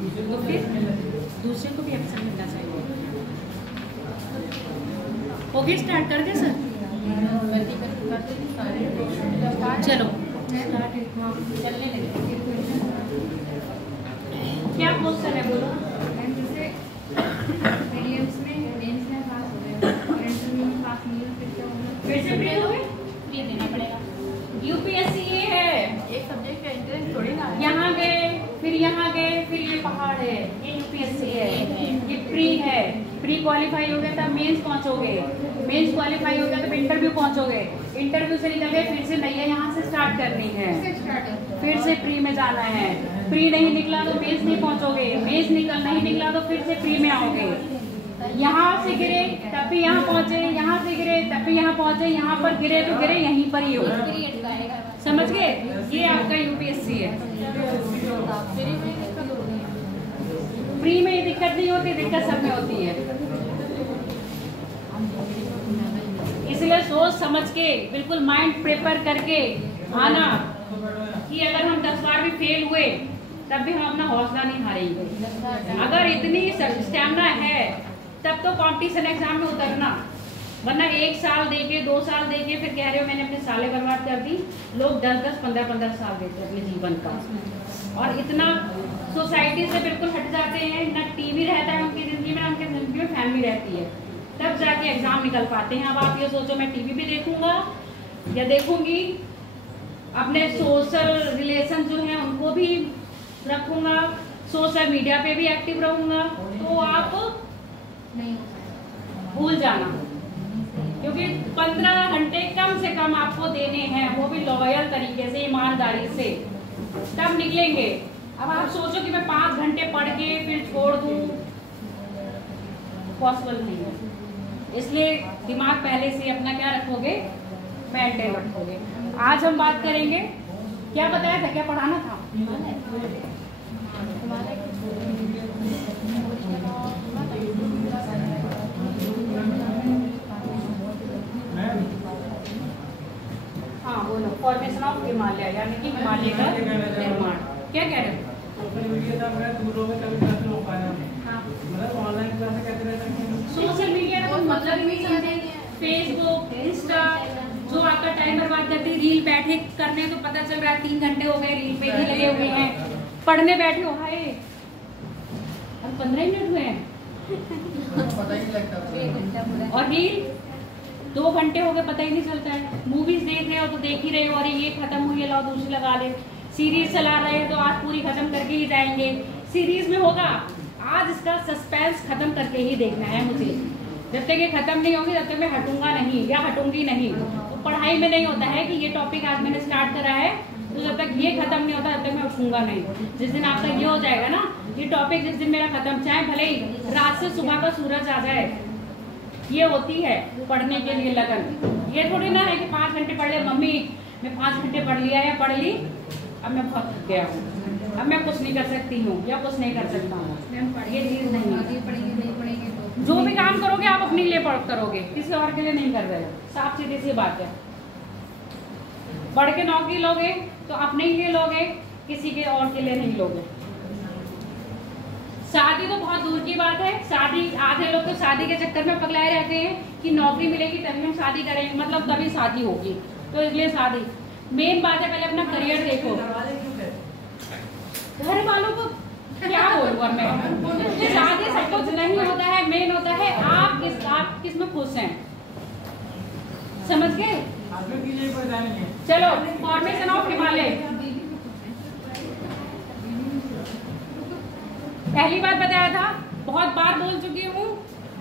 तो फिर दूसरे को भी अवसर मिलना चाहिए। ओके, स्टार्ट कर दे सर। चलो चलने लगे। क्या क्वेश्चन है बोलो। फिर से प्री हो गए, प्री देना पड़ेगा। यूपीएससी ये है, एक सब्जेक्ट का एंट्रेंस थोड़ी ना है। यहाँ गए फिर यहाँ गए फिर ये पहाड़ है, ये यूपीएससी है, ये प्री है। प्री क्वालिफाई हो गया तब मेंस पहुँचोगे, मेंस क्वालिफाई हो गया तब इंटरव्यू पहुँचोगे, इंटरव्यू से निकल गए फिर से नैया यहाँ से स्टार्ट करनी है, फिर से प्री में जाना है। प्री नहीं निकला तो मेंस नहीं पहुँचोगे, मेंस नहीं निकला तो फिर से प्री में आओगे। यहाँ से गिरे तब भी यहाँ पहुँचे, यहाँ से गिरे तब भी यहाँ पहुँचे, यहाँ पर गिरे तो गिरे यहीं पर ही हो। समझ गए, ये आपका यूपीएससी है। प्री में दिक्कत नहीं होती, दिक्कत सब में होती है। इसलिए सोच समझ के बिल्कुल माइंड प्रिपेयर करके आना कि अगर हम 10 बार भी फेल हुए तब भी हम अपना हौसला नहीं हारेंगे। अगर इतनी स्टैमिना है तब तो कंपटीशन एग्जाम में उतरना, वरना 1 साल देके 2 साल देके फिर कह रहे हो मैंने अपने सालें बर्बाद कर दी। लोग 10-10, 15-15 साल देते अपने जीवन का, और इतना सोसाइटी से बिल्कुल हट जाते हैं। ना टीवी रहता है उनकी जिंदगी में, उनकी जिंदगी में फैमिली रहती है, तब जाके एग्जाम निकल पाते हैं। अब आप ये सोचो मैं टीवी भी देखूंगा या देखूंगी, अपने सोशल रिलेशन जो है उनको भी रखूंगा, सोशल मीडिया पे भी एक्टिव रहूंगा, तो आप नहीं भूल जाना, क्योंकि 15 घंटे कम से कम आपको देने हैं, वो भी लॉयल तरीके से, ईमानदारी से, तब निकलेंगे। अब आप सोचो कि मैं 5 घंटे पढ़ के फिर छोड़ दूं, पॉसिबल नहीं है। इसलिए दिमाग पहले से अपना क्या रखोगे, मेंटेन रखोगे। आज हम बात करेंगे, क्या बताया था, क्या पढ़ाना था? हाँ बोलो, फॉर्मेशन ऑफ हिमालय, यानी कि हिमालय का निर्माण। क्या कह रहे हो? सोशल मीडिया का मतलब नहीं समझेंगे। फेसबुक, इंस्टा, जो आपका टाइम बर्बाद करते, रील बैठे करने तो पता चल रहा है 3 घंटे हो गए रील पे ही लगे हुए हैं। पढ़ने बैठे हो, हाय अब 15 मिनट हुए हैं पता ही नहीं लगता, और रील 2 घंटे हो गए पता ही नहीं चलता है। मूवीज देख रहे हो तो देख ही रहे हो, और ये खत्म हुई है लाओ दूसरी लगा ले। सीरीज चला रहे हैं तो आज पूरी खत्म करके ही जाएंगे। सीरीज में होगा आज इसका सस्पेंस खत्म करके ही देखना है मुझे, जब तक ये खत्म नहीं होगी तब तक मैं हटूंगा नहीं या हटूंगी नहीं। तो पढ़ाई में नहीं होता है कि ये टॉपिक आज मैंने स्टार्ट करा है तो जब तक ये खत्म नहीं होता तब तक मैं उठूंगा नहीं। जिस दिन आपका ये हो जाएगा ना, ये टॉपिक जिस दिन मेरा खत्म, चाहे भले ही रात से सुबह का सूरज आ जाए, ये होती है पढ़ने के लिए लगन। ये थोड़ी ना है कि 5 घंटे पढ़ लिया, मम्मी मैं 5 घंटे पढ़ लिया या पढ़ ली, अब मैं बहुत थक गया हूँ, अब मैं कुछ नहीं कर सकती हूँ या कुछ नहीं कर सकता हूँ। ये चीज नहीं, जो भी काम करोगे आप अपने लिए करोगे, किसी और के लिए नहीं कर रहे हो। साफ सीधी सी बात है। पढ़ के नौकरी लोगे तो अपने लिए लोगे, किसी के और के लिए नहीं लोगे। शादी तो बहुत दूर की बात है। शादी, आधे लोग तो शादी के चक्कर में पगलाए रहते हैं कि नौकरी मिलेगी तभी हम शादी करेंगे, मतलब तभी शादी होगी, तो इसलिए शादी मेन बात है। पहले अपना करियर देखो। घर वालों को क्या बोलूँ और मैं, शादी सब कुछ नहीं होता है, मेन होता है आप किस में खुश हैं, समझ गए? चलो, फॉर्मेशन ऑफ हिमालय। पहली बार बताया था, बहुत बार बोल चुकी हूँ,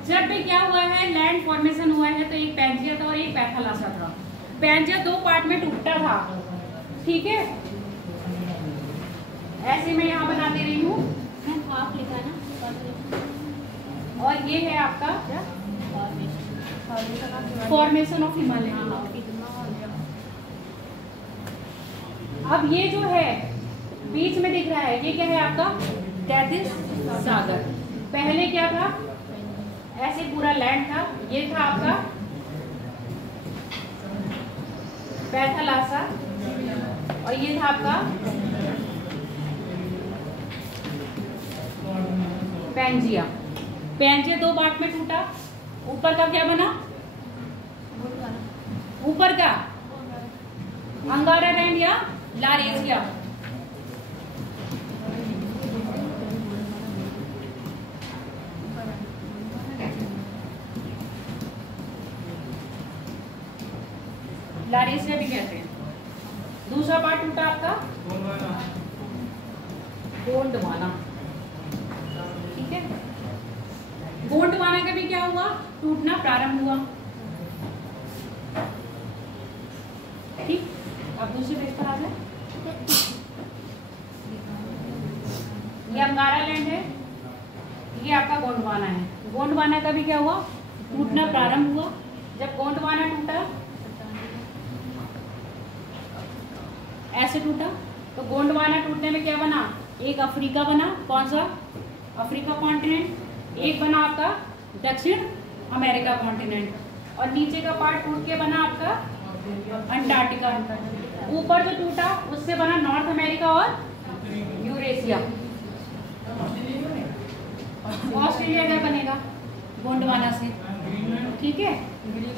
जब भी क्या हुआ है, लैंड फॉर्मेशन हुआ है तो एक पैंजिया था और एक पैथालासा था। पैंजिया 2 पार्ट में टूटा था, ठीक है? ऐसे मैं यहाँ बना दे रही हूँ, हाफ लिखा ना, और ये है आपका फॉर्मेशन ऑफ हिमालय। अब ये जो है बीच में दिख रहा है, ये क्या है आपका तैतीस सागर। पहले क्या था, ऐसे पूरा लैंड था, ये था आपका पैथालासा, और ये था आपका पैंजिया। पैंजिया दो पार्ट में टूटा। ऊपर का क्या बना? ऊपर का अंगारा लैंड या लारेशिया। लारेशिया भी कहते हैं। दूसरा पार्ट टूटा आपका गोंडवाना। ठीक है, गोंडवाना का भी क्या हुआ? टूटना प्रारंभ हुआ। ठीक, अब दूसरे पेज पर आ जाए। ये अंगारा लैंड है, ये आपका गोंडवाना है। गोंडवाना का भी क्या हुआ? टूटना प्रारंभ हुआ। जब गोंडवाना टूटा, ऐसे टूटा, तो गोंडवाना टूटने में क्या बना? एक अफ्रीका बना। कौन सा? Africa continent. एक बना आपका दक्षिण अमेरिका कॉन्टिनेंट, और नीचे का पार्ट टूट के बना आपका अंटार्कटिका। ऊपर जो टूटा उससे बना नॉर्थ अमेरिका और यूरेशिया। ऑस्ट्रेलिया क्या बनेगा? गोंडवाना से। ठीक है,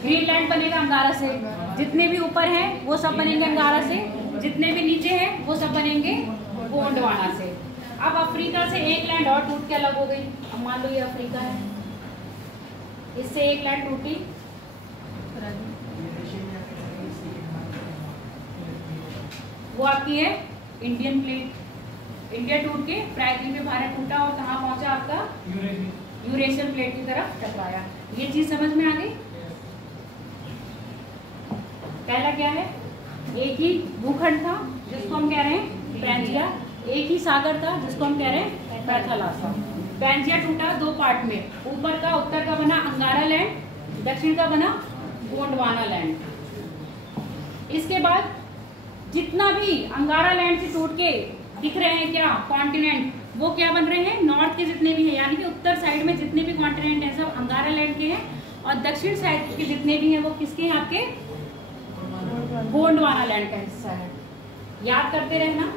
ग्रीनलैंड बनेगा अंगारा से। जितने भी ऊपर हैं वो सब बनेंगे अंगारा से, जितने भी नीचे हैं वो सब बनेंगे गोंडवाना से। अब अफ्रीका से एक लैंड और टूट के अलग हो गई। अब मान लो ये अफ्रीका है, इससे एक लैंड टूटी, वो आपकी है इंडियन प्लेट। इंडिया टूट के प्रायद्वीप में भारत टूटा और कहाँ पहुंचा? आपका यूरेशियन प्लेट की तरफ टकराया। ये चीज समझ में आ गई? पहला क्या है? एक ही भूखंड था जिसको हम कह रहे हैं पैंजिया, एक ही सागर था जिसको हम कह रहे हैं पैथालासा। पैंजिया टूटा दो पार्ट में, ऊपर का उत्तर का बना अंगारा लैंड, दक्षिण का बना गोंडवाना लैंड। इसके बाद जितना भी अंगारा लैंड से टूट के दिख रहे हैं क्या कॉन्टिनेंट, वो क्या बन रहे हैं? नॉर्थ के जितने भी हैं, यानी कि उत्तर साइड में जितने भी कॉन्टिनेंट हैं सब अंगारा लैंड के हैं, और दक्षिण साइड के जितने भी हैं वो किसके हैं? आपके गोंडवाना लैंड का हिस्सा है। याद करते रहना।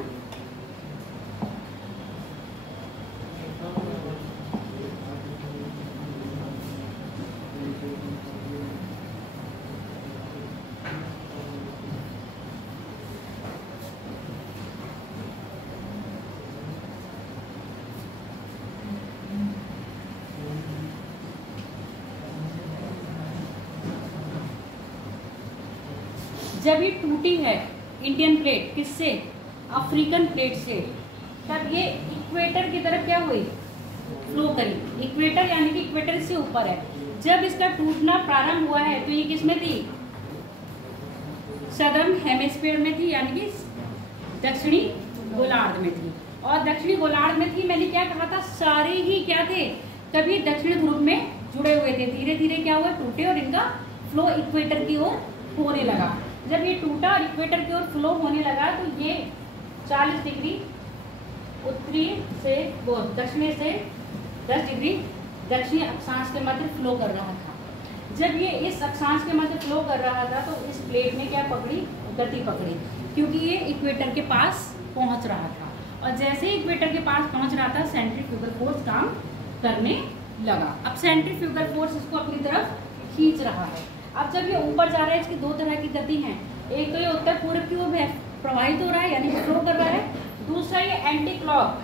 जब ये टूटी है इंडियन प्लेट, किससे? अफ्रीकन प्लेट से, तब ये इक्वेटर की तरफ क्या हुई? फ्लो करी। इक्वेटर यानी कि इक्वेटर से ऊपर है। जब इसका टूटना प्रारंभ हुआ है तो ये किसमें थी? सदर्न हेमिस्फीयर में थी, यानी कि दक्षिणी गोलार्ध में थी। और दक्षिणी गोलार्ध में थी, मैंने क्या कहा था? सारे ही क्या थे? कभी दक्षिण ध्रुव में जुड़े हुए थे। धीरे धीरे क्या हुआ? टूटे और इनका फ्लो इक्वेटर की ओर होने लगा। जब ये टूटा और इक्वेटर की ओर फ्लो होने लगा तो ये 40 डिग्री उत्तरी से वो दक्षिणी से 10 डिग्री दक्षिणी अक्षांश के मध्य फ्लो कर रहा था। जब ये इस अक्षांश के मध्य फ्लो कर रहा था तो इस प्लेट ने क्या पकड़ी? गति पकड़ी, क्योंकि ये इक्वेटर के पास पहुंच रहा था। और जैसे ही इक्वेटर के पास पहुंच रहा था सेंट्रीफ्यूगल फोर्स काम करने लगा। अब सेंट्रीफ्यूगल फोर्स इसको अपनी तरफ खींच रहा है। अब जब ये ऊपर जा रहा है, इसकी दो तरह की गति है। एक तो ये उत्तर पूर्व की ओर प्रवाहित हो रहा है, यानी फ्लो कर रहा है। दूसरा ये एंटी क्लॉक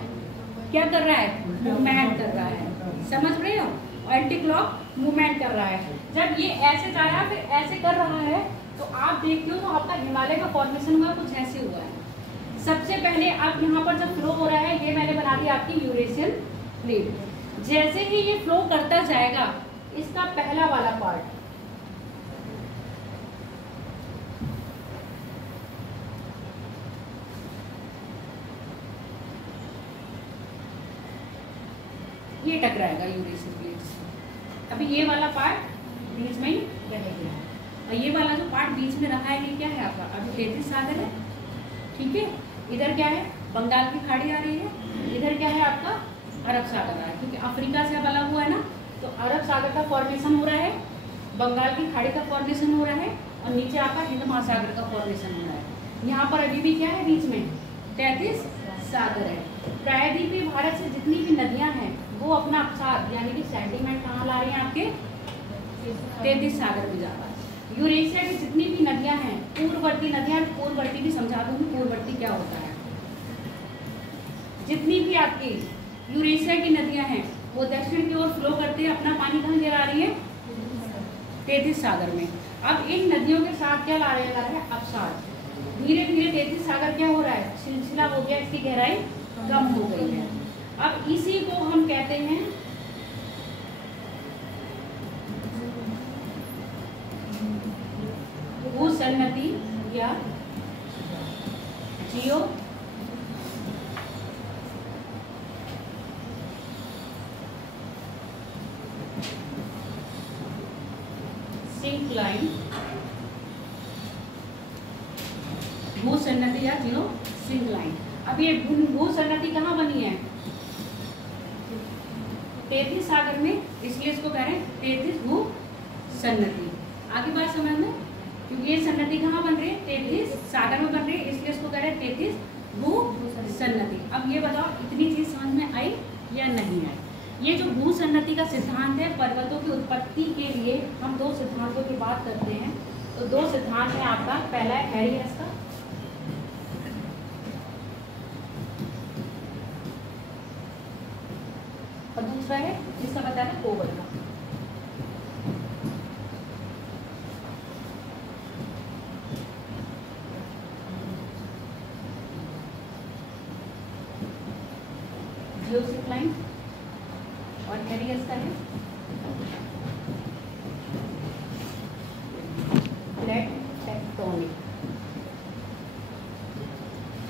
क्या कर रहा है? मूवमेंट कर रहा है। समझ रहे हो? एंटी क्लॉक मूवमेंट कर रहा है। जब ये ऐसे जा रहा है फिर ऐसे कर रहा है तो आप देखते हो तो आपका हिमालय का फॉर्मेशन हुआ कुछ ऐसे हुआ है। सबसे पहले आप यहाँ पर जब फ्लो हो रहा है, ये मैंने बना दिया आपकी यूरेशियन प्लेट। जैसे ही ये फ्लो करता जाएगा, इसका पहला वाला पार्ट ये टकराएगा यूरेशियन प्लेट से। अभी ये वाला पार्ट बीच में ही रह गया, और ये वाला जो पार्ट बीच में रहा है ये क्या है आपका? अभी तैतीस सागर है। ठीक है, इधर क्या है? बंगाल की खाड़ी आ रही है। इधर क्या है आपका? अरब सागर आ रहा है, क्योंकि अफ्रीका से अब अलग हुआ है ना, तो अरब सागर का फॉर्मेशन हो रहा है, बंगाल की खाड़ी का फॉर्मेशन हो रहा है, और नीचे आपका हिंद महासागर का फॉर्मेशन हो रहा है। यहाँ पर अभी भी क्या है? बीच में 33 सागर है। प्रायद्वीपीय भारत से जितनी भी नदियाँ हैं वो वो अपना अवसाद यानी कि सेंटीमेंट कहाँ ला रही हैं आपके 33 सागर में जा रहा है। यूरेशिया की जितनी भी नदियां हैं, पूर्ववर्ती नदियां, पूर्ववर्ती भी समझा दूंगी पूर्ववर्ती क्या होता है। जितनी भी आपकी यूरेशिया की नदियां हैं वो दक्षिण की ओर फ्लो करते हैं, अपना पानी कहाँ गिरा रही है 33 सागर में। अब इन नदियों के साथ क्या ला रहे हैं अवसाद। धीरे धीरे 33 सागर क्या हो रहा है, सिलसिला हो गया, इसकी गहराई कम हो गई है। अब इसी को हम कहते हैं भूसन्नति या जियो सिंक्लाइन, भूसन्नति या जियो सिंक्लाइन। अब ये भूसन्नति कहाँ बनी है 33 सागर में, इसलिए इसको कह रहे हैं 33 भूसन्नति। आगे बात समझ में, क्योंकि ये सन्नति कहाँ बन रही है 33 सागर में बन रही है, इसलिए इसको कह रहे हैं 33 भूसन्नति। अब ये बताओ इतनी चीज समझ में आई या नहीं आई। ये जो भूसन्नति का सिद्धांत है, पर्वतों की उत्पत्ति के लिए हम दो सिद्धांतों की बात करते हैं। तो दो सिद्धांत है आपका, पहला है हैरियस का, और दूसरा है जिसका बताया है कोवर का। जियोसिंक्लाइन और हैरियस का है प्लेट टेक्टोनिक।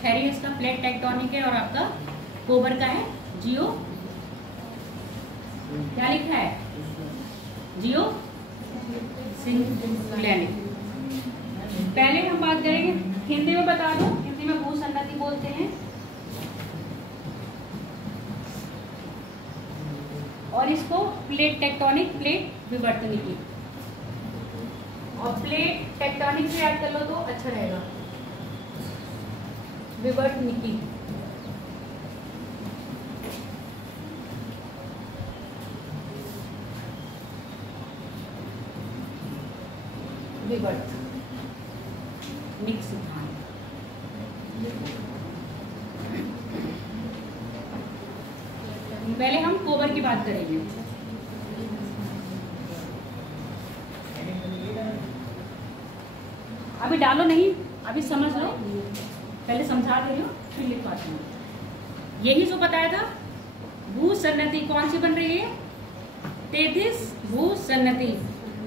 हैरियस का प्लेट टेक्टोनिक है और आपका कोवर का है जियो, क्या लिखा है जियो सिंक्लाइन। पहले हम बात करेंगे, हिंदी में बता दो, हिंदी में भूसन्नति बोलते हैं और इसको प्लेट टेक्टोनिक, प्लेट विवर्तनिकी। और प्लेट टेक्टोनिक से याद कर लो तो अच्छा रहेगा, विवर्तनिकी। विवर्त निक सिद्धांत। पहले हम कोवर की बात करेंगे। अभी डालो नहीं, अभी समझ लो, पहले समझा दे रही हो फिर लिखवाती हूँ। यही जो बताया था, भूसन्नति कौन सी बन रही है 33 भूसन्नति।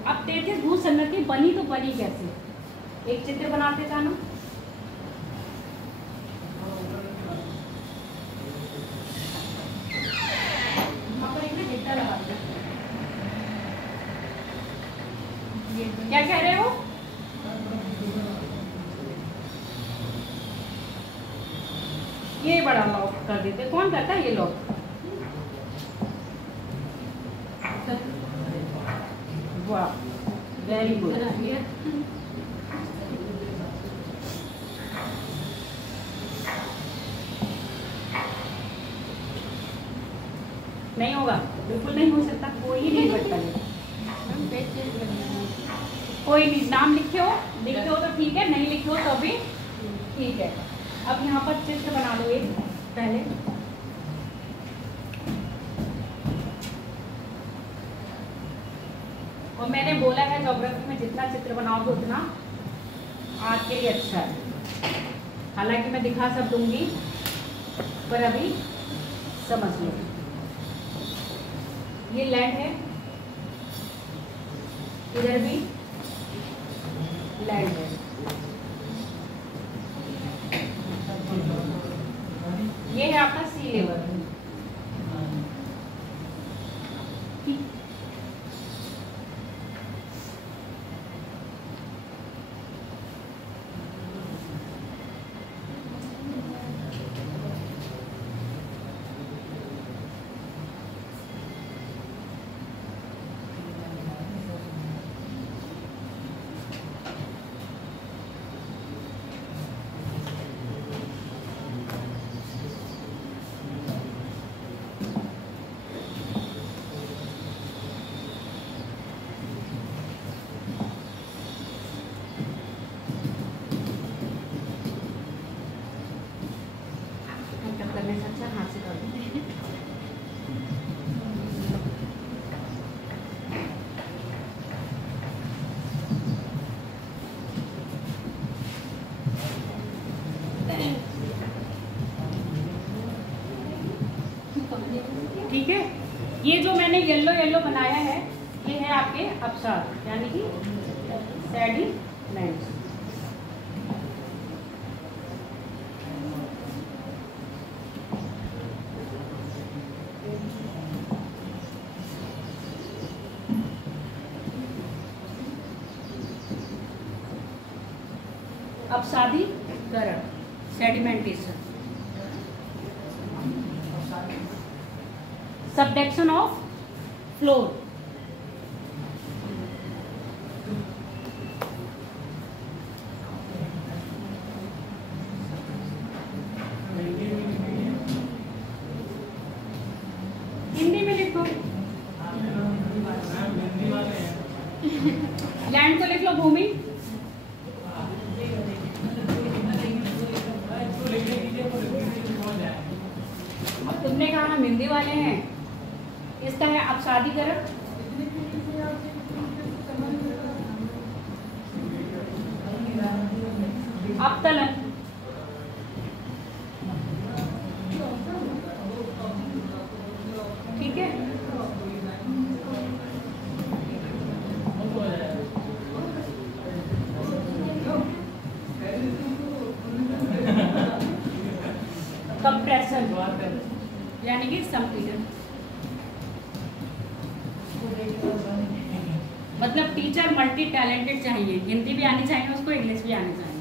अब 33 भूसन्नति बनी तो बनी कैसे, एक चित्र बनाते था ना। क्या कह रहे हो, ये बड़ा लॉक कर देते, कौन करता है ये लॉक, वाह वेरी गुड। नहीं होगा, बिल्कुल नहीं हो सकता, कोई नहीं करता है। कोई नहीं, नाम लिखे हो तो ठीक है, नहीं लिखे हो तो भी ठीक है। अब यहाँ पर चित्र बना लो एक पहले। और मैंने बोला है ज्योग्राफी में जितना चित्र बनाओगे उतना आपके लिए अच्छा है। हालांकि मैं दिखा सब दूंगी पर अभी समझ लो। ये लैंड है, इधर भी लैंड है, ये है आपका सी लेवल। ठीक है, ये जो मैंने येलो येलो बनाया है ये है आपके अपसाद यानी कि सेडिमेंट्स। अपसादीकरण, sedimentation, subduction of floor, Hindi में लिखो, लैंड को लिख लो भूमि, अब तुमने कहा हम हिंदी वाले हैं, इसका है अपसादीकरण, अपतलन, ठीक है, कंप्रेशन यानी कि संपीड़न। मतलब टीचर मल्टी टैलेंटेड चाहिए, हिंदी भी आनी चाहिए उसको, इंग्लिश भी आनी चाहिए।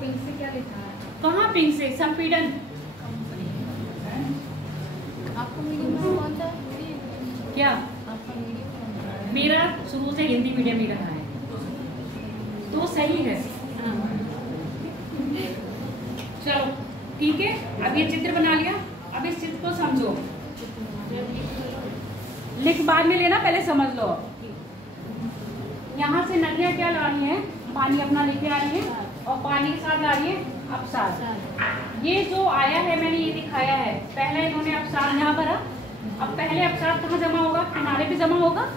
पिंक से क्या लिखा है? कहाँ पिंक से? संपीड़न। आपको मीडियम कौन सा? क्या आपका मीडियम? मेरा शुरू से हिंदी मीडियम ही रहा है तो सही है। चलो ठीक है, अब ये चित्र बना लिया, अब इस चित्र को समझो। लिख बाद में लेना, पहले समझ लो। यहाँ से नदियाँ क्या ला रही हैं? पानी अपना लेके आ रही है और पानी के साथ ला रही है अपसाद। ये जो आया है मैंने ये दिखाया है, पहले इन्होंने अपसाद यहाँ भरा, अब पहले अपसाद कहाँ जमा होगा? किनारे पे जमा होगा।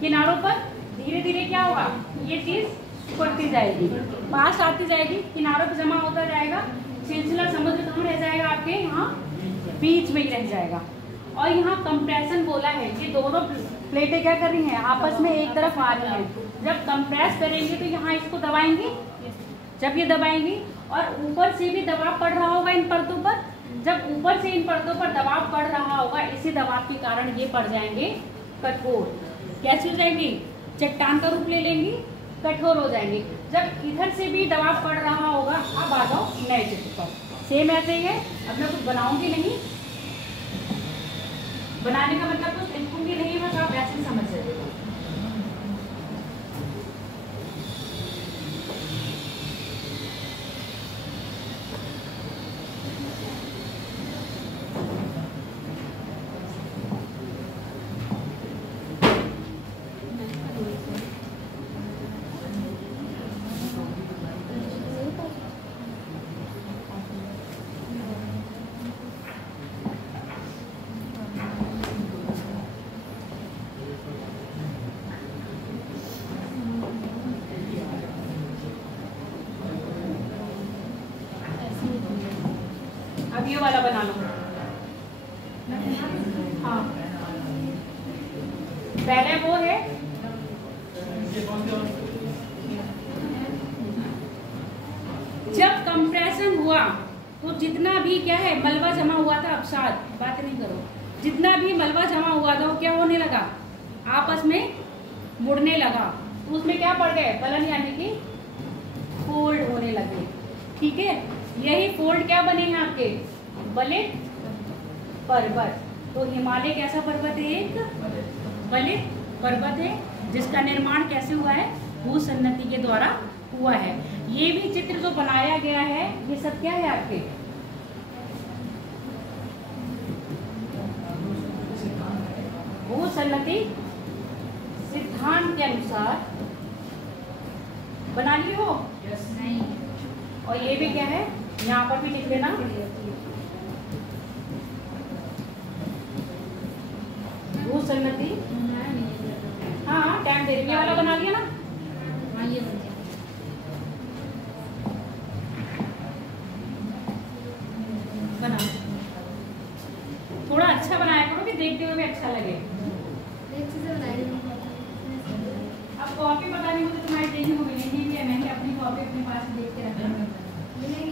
किनारों पर धीरे धीरे क्या होगा? ये चीज बढ़ती जाएगी, पास आती जाएगी, किनारों पे जमा होता जाएगा, सिलसिला समुद्र कहाँ रह जाएगा? आपके यहाँ बीच में ही रह जाएगा। और यहाँ कंप्रेशन बोला है, ये दोनों प्लेटें क्या कर रही हैं? आपस में एक तरफ आ रही हैं। जब कंप्रेस करेंगे तो यहाँ इसको दबाएंगे, जब ये दबाएंगी और ऊपर से भी दबाव पड़ रहा होगा इन परतों पर, जब ऊपर से इन परतों पर दबाव पड़ रहा होगा, इसी दबाव के कारण ये पड़ जाएंगे कठोर। कैसे हो जाएंगी? चट्टान का रूप ले लेंगी, कठोर हो जाएंगे। जब इधर से भी दबाव पड़ रहा होगा, अब आ जाओ नए चित्र पर, सेम ऐसे ही है। अब मैं कुछ बनाऊंगी नहीं, बनाने का मतलब कुछ लिखूंगी नहीं, बस आप ऐसे ही समझ जाइए। अब ये वाला बना लो। हाँ, पहले वो है जब कंप्रेशन हुआ तो जितना भी क्या है मलबा जमा हुआ था, अपसाद बात नहीं करो, जितना भी मलबा जमा हुआ था वो क्या होने लगा? आपस में मुड़ने लगा। तो उसमें क्या पड़ गए? फलन यानी कि फोल्ड होने लगे। ठीक है, यही फोल्ड क्या बने हैं आपके? बलित पर्वत। तो हिमालय कैसा पर्वत है? एक बलित पर्वत है, जिसका निर्माण कैसे हुआ है? भूसन्नति के द्वारा हुआ है। ये भी चित्र जो बनाया गया है, ये सब क्या है आपके? भूसन्नति सिद्धांत के अनुसार बना लिए हो? नहीं। और ये भी क्या है? यहाँ पर भी लिख लेना। भूसन्नति, हाँ टाइम दे रही वाला बना लिया ना? हाँ ये बन गया। देखते हुए भी अच्छा लगे। एक चीज़ बनाई अब कॉपी पता नहीं मुझे तुम्हारी देखने को मिलेगी या नहीं, अपनी कॉपी अपने पास देख के रखना। मिलेगी।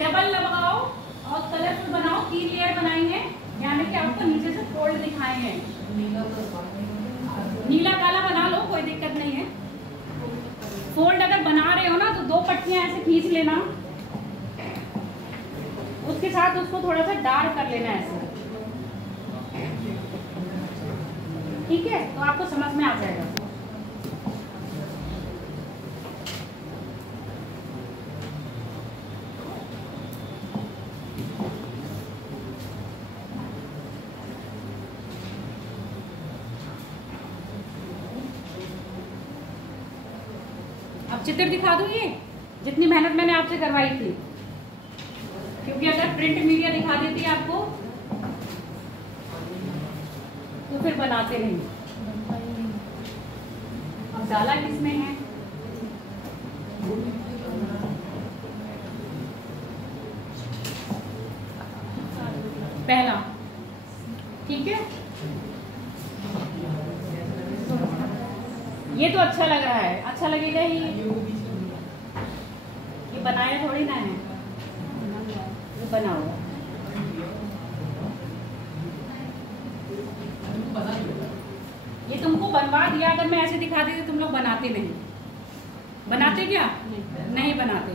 डबल लगाओ और कलरफुल बनाओ। 3 लेयर बनाई है, यानी कि आपको नीचे से फोल्ड दिखाए हैं। नीला काला बना लो, कोई दिक्कत नहीं है। फोल्ड अगर बना रहे हो ना तो 2 पट्टियां ऐसे खींच लेना, उसके साथ उसको थोड़ा सा डार्क कर लेना ऐसे, ठीक है? तो आपको समझ में आ जाएगा। अब चित्र दिखा दूं ये, जितनी मेहनत मैंने आपसे करवाई थी, क्योंकि अगर प्रिंट मीडिया दिखा देती है आपको तो फिर बनाते नहीं। अब डाला किसमें है? पहला, ठीक है? ये तो अच्छा लग रहा है, अच्छा लगेगा ही। ये बनाया थोड़ी ना है, ये बना हुआ। ये तुमको बनवा दिया, अगर मैं ऐसे दिखा देती तुम लोग बनाते नहीं। बनाते क्या? नहीं बनाते।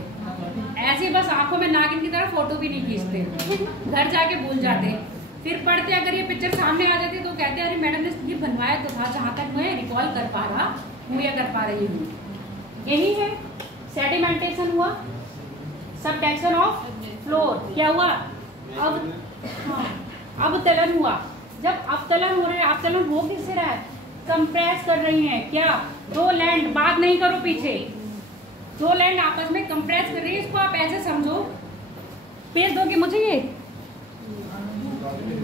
ऐसे बस आंखों में नागिन की तरह फोटो भी नहीं खींचते, घर जाके भूल जाते। फिर पढ़ते, अगर ये पिक्चर सामने आ जाती तो कहते अरे मैडम ने ये बनवाया तो था, जहाँ तक मैं रिकॉल कर पा रहा हूँ या कर पा रही हूँ। यही है सेडिमेंटेशन हुआ, सबडक्शन ऑफ फ्लोर क्या हुआ? अब हाँ, अवतलन हुआ। जब अवतलन हो रहा है, अवतलन हो किससे रहा है? कंप्रेस कर रही हैं क्या? 2 लैंड, बात नहीं करो पीछे, 2 लैंड आपस में कंप्रेस कर रही है। इसको आप ऐसे समझो, पेज दोगे मुझे? ये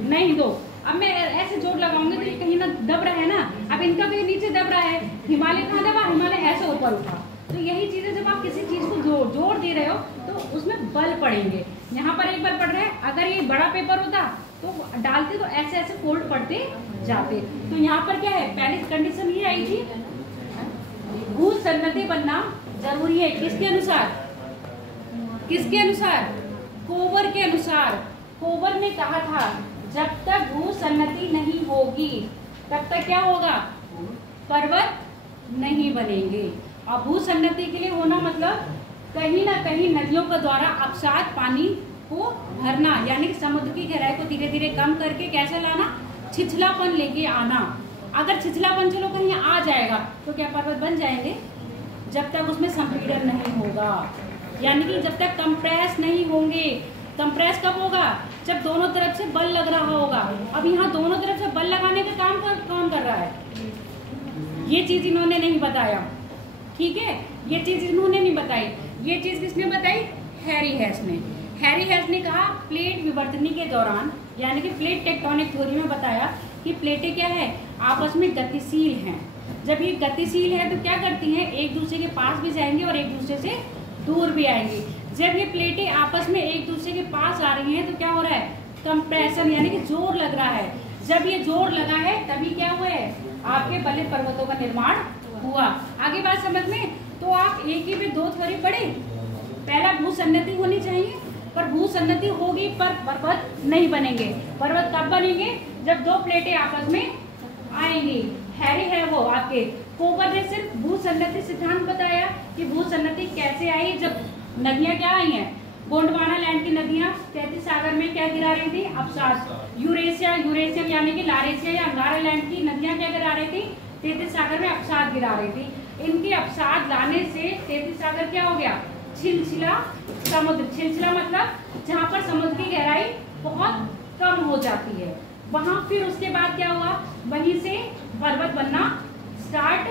नहीं दो। अब मैं ऐसे जोड़ लगाऊंगी तो ये कहीं ना दब रहा है ना। अब इनका तो ये नीचे दब रहा है, हिमालय कहाँ दबा? हिमालय ऐसे ऊपर उठा। तो यही चीजें, जब आप किसी चीज को जोड़ दे रहे हो तो उसमें बल पड़ेंगे। यहाँ पर एक बल पड़ रहा है, अगर ये बड़ा पेपर होता तो डालते तो ऐसे ऐसे फोल्ड पड़ते जाते। तो यहाँ पर क्या है? पहली कंडीशन ये आई थी, भू सन्नति बनना जरूरी है। किसके अनुसार? किसके अनुसार? कोबर के अनुसार। कोबर ने कहा था जब तक भू सन्नति नहीं होगी तब तक क्या होगा? पर्वत नहीं बनेंगे। और भू सन्नति के लिए होना मतलब कहीं ना कहीं नदियों के द्वारा अपसात पानी को भरना, यानी कि समुद्र की गहराई को धीरे धीरे कम करके कैसे लाना? छिछलापन लेके आना। अगर छिछलापन चलो कहीं आ जाएगा तो क्या पर्वत बन जाएंगे? जब तक उसमें संपीड़न नहीं होगा, यानी कि जब तक कंप्रेस नहीं होंगे। कंप्रेस कब होगा? जब दोनों तरफ से बल लग रहा होगा। अब यहाँ दोनों तरफ से बल लगाने का काम कर रहा है। ये चीज इन्होंने नहीं बताया, ठीक है? ये चीज इन्होंने नहीं बताई। ये चीज किसने बताई? हैरी हेस ने। हैरी हेस ने कहा प्लेट विवर्तनी के दौरान, यानी कि प्लेट टेक्टोनिक थ्योरी में बताया कि प्लेटें क्या है? आपस में गतिशील हैं। जब ये गतिशील है तो क्या करती हैं? एक दूसरे के पास भी जाएंगे और एक दूसरे से दूर भी आएंगी। जब ये प्लेटें आपस में एक दूसरे के पास आ रही हैं तो क्या हो रहा है? कंप्रेशन, यानी कि जोर लग रहा है। जब ये जोर लगा है तभी क्या हुआ है? आपके बलित पर्वतों का निर्माण हुआ। आगे बात समझ में? तो आप एक ही में 2 थ्योरी पढ़े। पहला भू सन्नति होनी चाहिए, पर भू सन्नति होगी पर पर्वत नहीं बनेंगे। पर्वत कब बनेंगे? जब 2 प्लेटें आपस में आएंगी। हैरी है वो आपके। कोबर ने सिर्फ भू सन्नति सिद्धांत बताया कि भू सन्नति कैसे आई। जब नदियां क्या आई हैं? गोंडवाना लैंड की नदियां तैतीस सागर में क्या गिरा रही थी? अपसात। यूरेशियम यानी कि लारेशिया या अंगारा लैंड की नदियां क्या गिरा रही थी? तैतीस सागर में अपसात गिरा रही थी। इनकी अपसात लाने से तैतीस सागर क्या हो गया? छिलछिला समुद्र। छिलछिला मतलब जहाँ पर समुद्र की गहराई बहुत कम हो जाती है, वहां फिर उसके बाद क्या हुआ? वहीं से पर्वत बनना स्टार्ट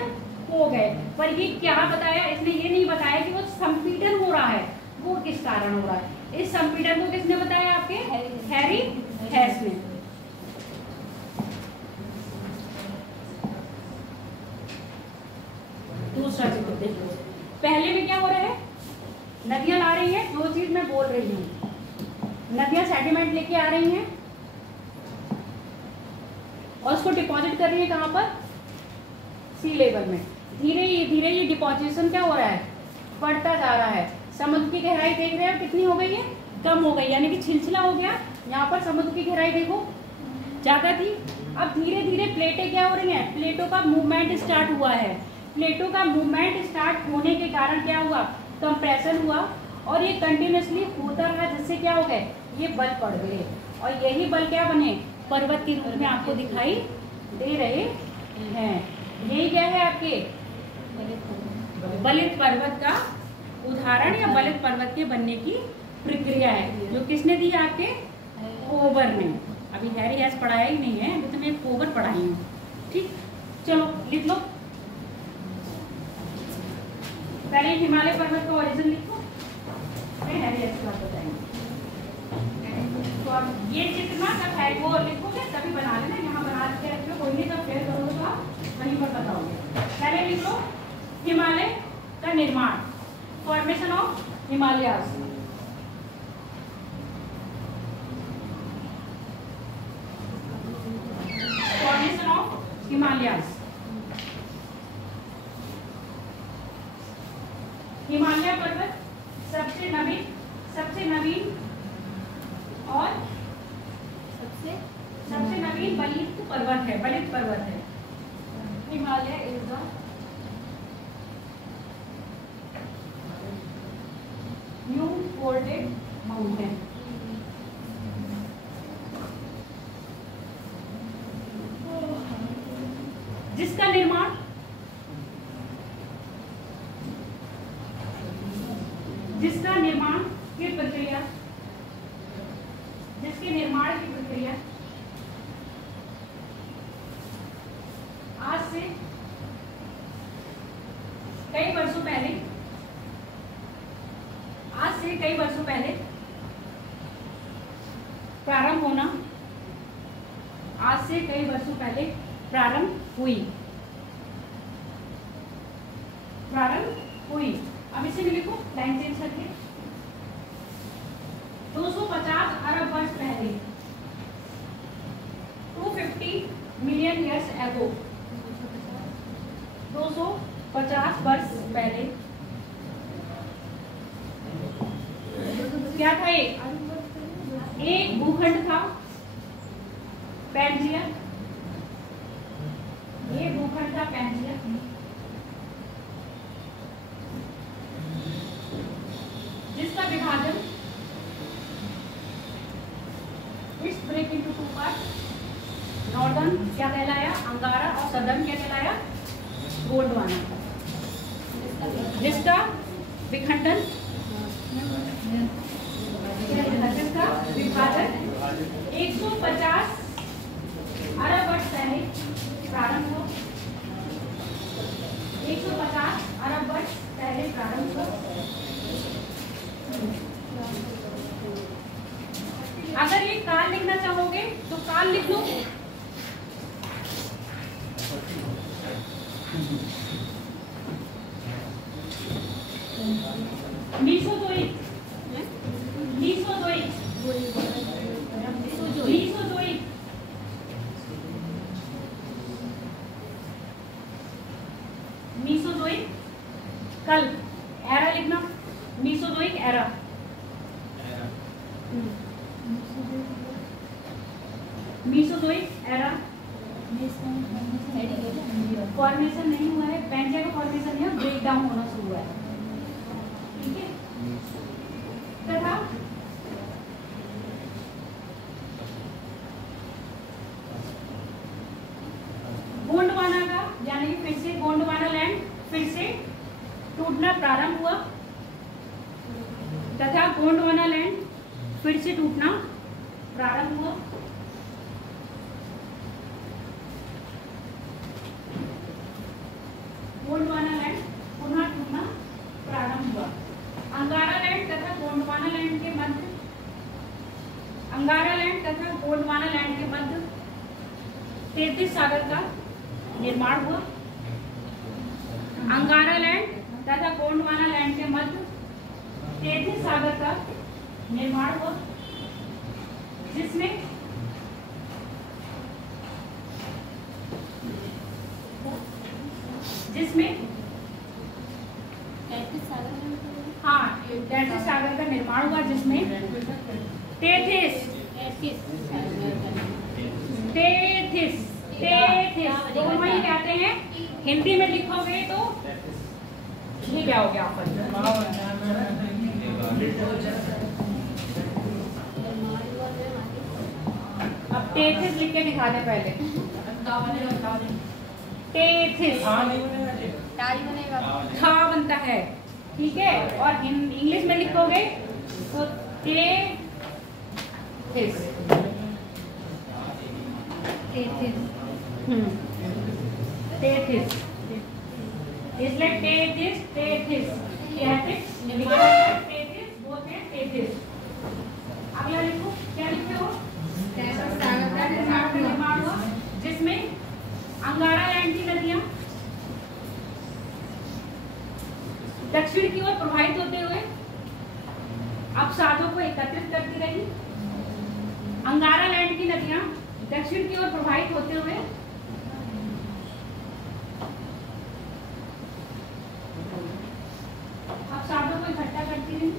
हो गए। पर ये क्या बताया? इसने ये नहीं बताया कि वो संपीड़न हो रहा है, वो किस कारण हो रहा है। इस संपीड़न को किसने बताया? आपके हैरी हेस ने। दूसरा चित्र देखो। पहले में क्या हो रहा है? नदियां ला रही हैं, जो चीज मैं बोल रही हूँ, नदियां सेडिमेंट लेके आ रही हैं, और उसको डिपॉजिट कर रही है कहाँ पर, सी लेवल में। धीरे धीरे ये डिपॉजिशन क्या हो रहा है, बढ़ता जा रहा है। समुद्र की गहराई देख रहे हैं कितनी हो गई है, कम हो गई, यानी कि छिलछिला हो गया। यहाँ पर समुद्र की गहराई देखो ज्यादा थी। अब धीरे धीरे प्लेटें क्या हो रही हैं, प्लेटों का मूवमेंट स्टार्ट हुआ है। प्लेटों का मूवमेंट स्टार्ट होने के कारण क्या हुआ, कंप्रेशन हुआ और ये कंटिन्यूसली होता रहा, जिससे क्या हो गए, ये बल पड़ गए। और यही बल क्या बने, पर्वत के रूप में आपको दिखाई दे रहे हैं। यही क्या है आपके बलित पर्वत का उदाहरण या बलित पर्वत के बनने की प्रक्रिया है, जो किसने दी है, आपके कोबर ने। अभी हैरी हैस पढ़ाया ही नहीं है, अभी तो मैं कोबर पढ़ाई हूँ। ठीक, चलो लिख लो। पहले हिमालय पर्वत का ओरिजिन लिखो, फिर हैरी हैस की बात बताएंगे। तो अब ये चित्र ना जब है वो लिखोगे तभी बना लेना, यहाँ बना के रखो, कोई नहीं, जब फेयर करोगे तो आप वहीं पर बताओगे। पहले लिख लो हिमालय का निर्माण, formation of Himalayas. Formation of Himalayas. Himalaya पर्वत सबसे नवीन और सबसे नवीन बलित पर्वत है। Himalaya is the new folded mountain. जिसके निर्माण की प्रक्रिया आज से कई वर्षों पहले प्रारंभ हुई। अब इसे भी लिखो, लाइन चेंज करके। 250 अरब वर्ष पहले, 250 मिलियन ईयर्स एगो, 250 वर्ष पहले क्या था, एक भूखंड था पैंजिया। ये भूखंड था पैंजिया, जिसका विभाजन it's break into two part. Northern क्या कहलाया, अंगारा, और सदर्न क्या कहलाया, गोंडवाना, जिसका विखंडन, जिसका विभाजन 150 अरब वर्ष पहले प्रारंभ हुआ। 150 अरब वर्ष पहले प्रारंभ हुआ। अगर ये काल लिखना चाहोगे तो काल लिख लो। मीसोजोइक, कल एरा लिखना, Mesozoic era. Mesozoic era formation नहीं हुआ है, पैंजिया का फॉर्मेशन है, ब्रेक डाउन होना शुरू हुआ है। ठीक है, तथा गोंडवाना का, यानी कि फिर से गोंडवाना लैंड फिर से टूटना प्रारंभ हुआ, तथा गोंडवाना लैंड फिर से टूटना प्रारंभ हुआ। गोंडवाना लैंड पुनः टूटना प्रारंभ हुआ। अंगारा लैंड तथा गोंडवाना लैंड के मध्य, अंगारा लैंड तथा गोंडवाना लैंड के मध्य तैतीस सागर का निर्माण हुआ। अंगारा लैंड तथा गोंडवाना लैंड के मध्य तैतीस सागर का निर्माण हुआ, जिसमें जिसमें तैतीस सागर में हाँ 33 सागर का निर्माण हुआ, जिसमें 33 दोनों ही कहते हैं। हिंदी में लिखोगे तो ये क्या हो गया आप? अब 33 लिख के दिखा दे पहले। 33 था बनता है, ठीक है। और इंग्लिश में लिखोगे तो 33 इसलिए 33 बोलते हैं 33। अगला लिखो, क्या लिखे हो? निर्माण हुआ, जिसमें अंगारा लैंड की नदियां दक्षिण की ओर प्रवाहित होते हुए अवसादों को एकत्रित करती रही। अंगारा लैंड की नदियां दक्षिण की ओर प्रवाहित होते हुए अवसादों को इकट्ठा करती रही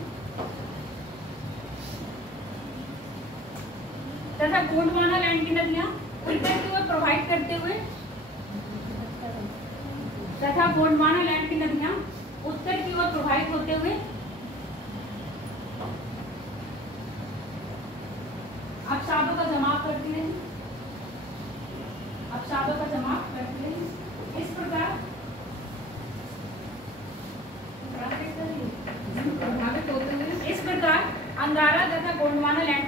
तथा गोंडवाना लैंड की नदियां उत्तर की ओर प्रवाहित करते हुए उत्तर की ओर प्रवाहित होते हुए अवसादों का जमाव करती रही। इस प्रकार अंगारा तथा गोंडवाना लैंड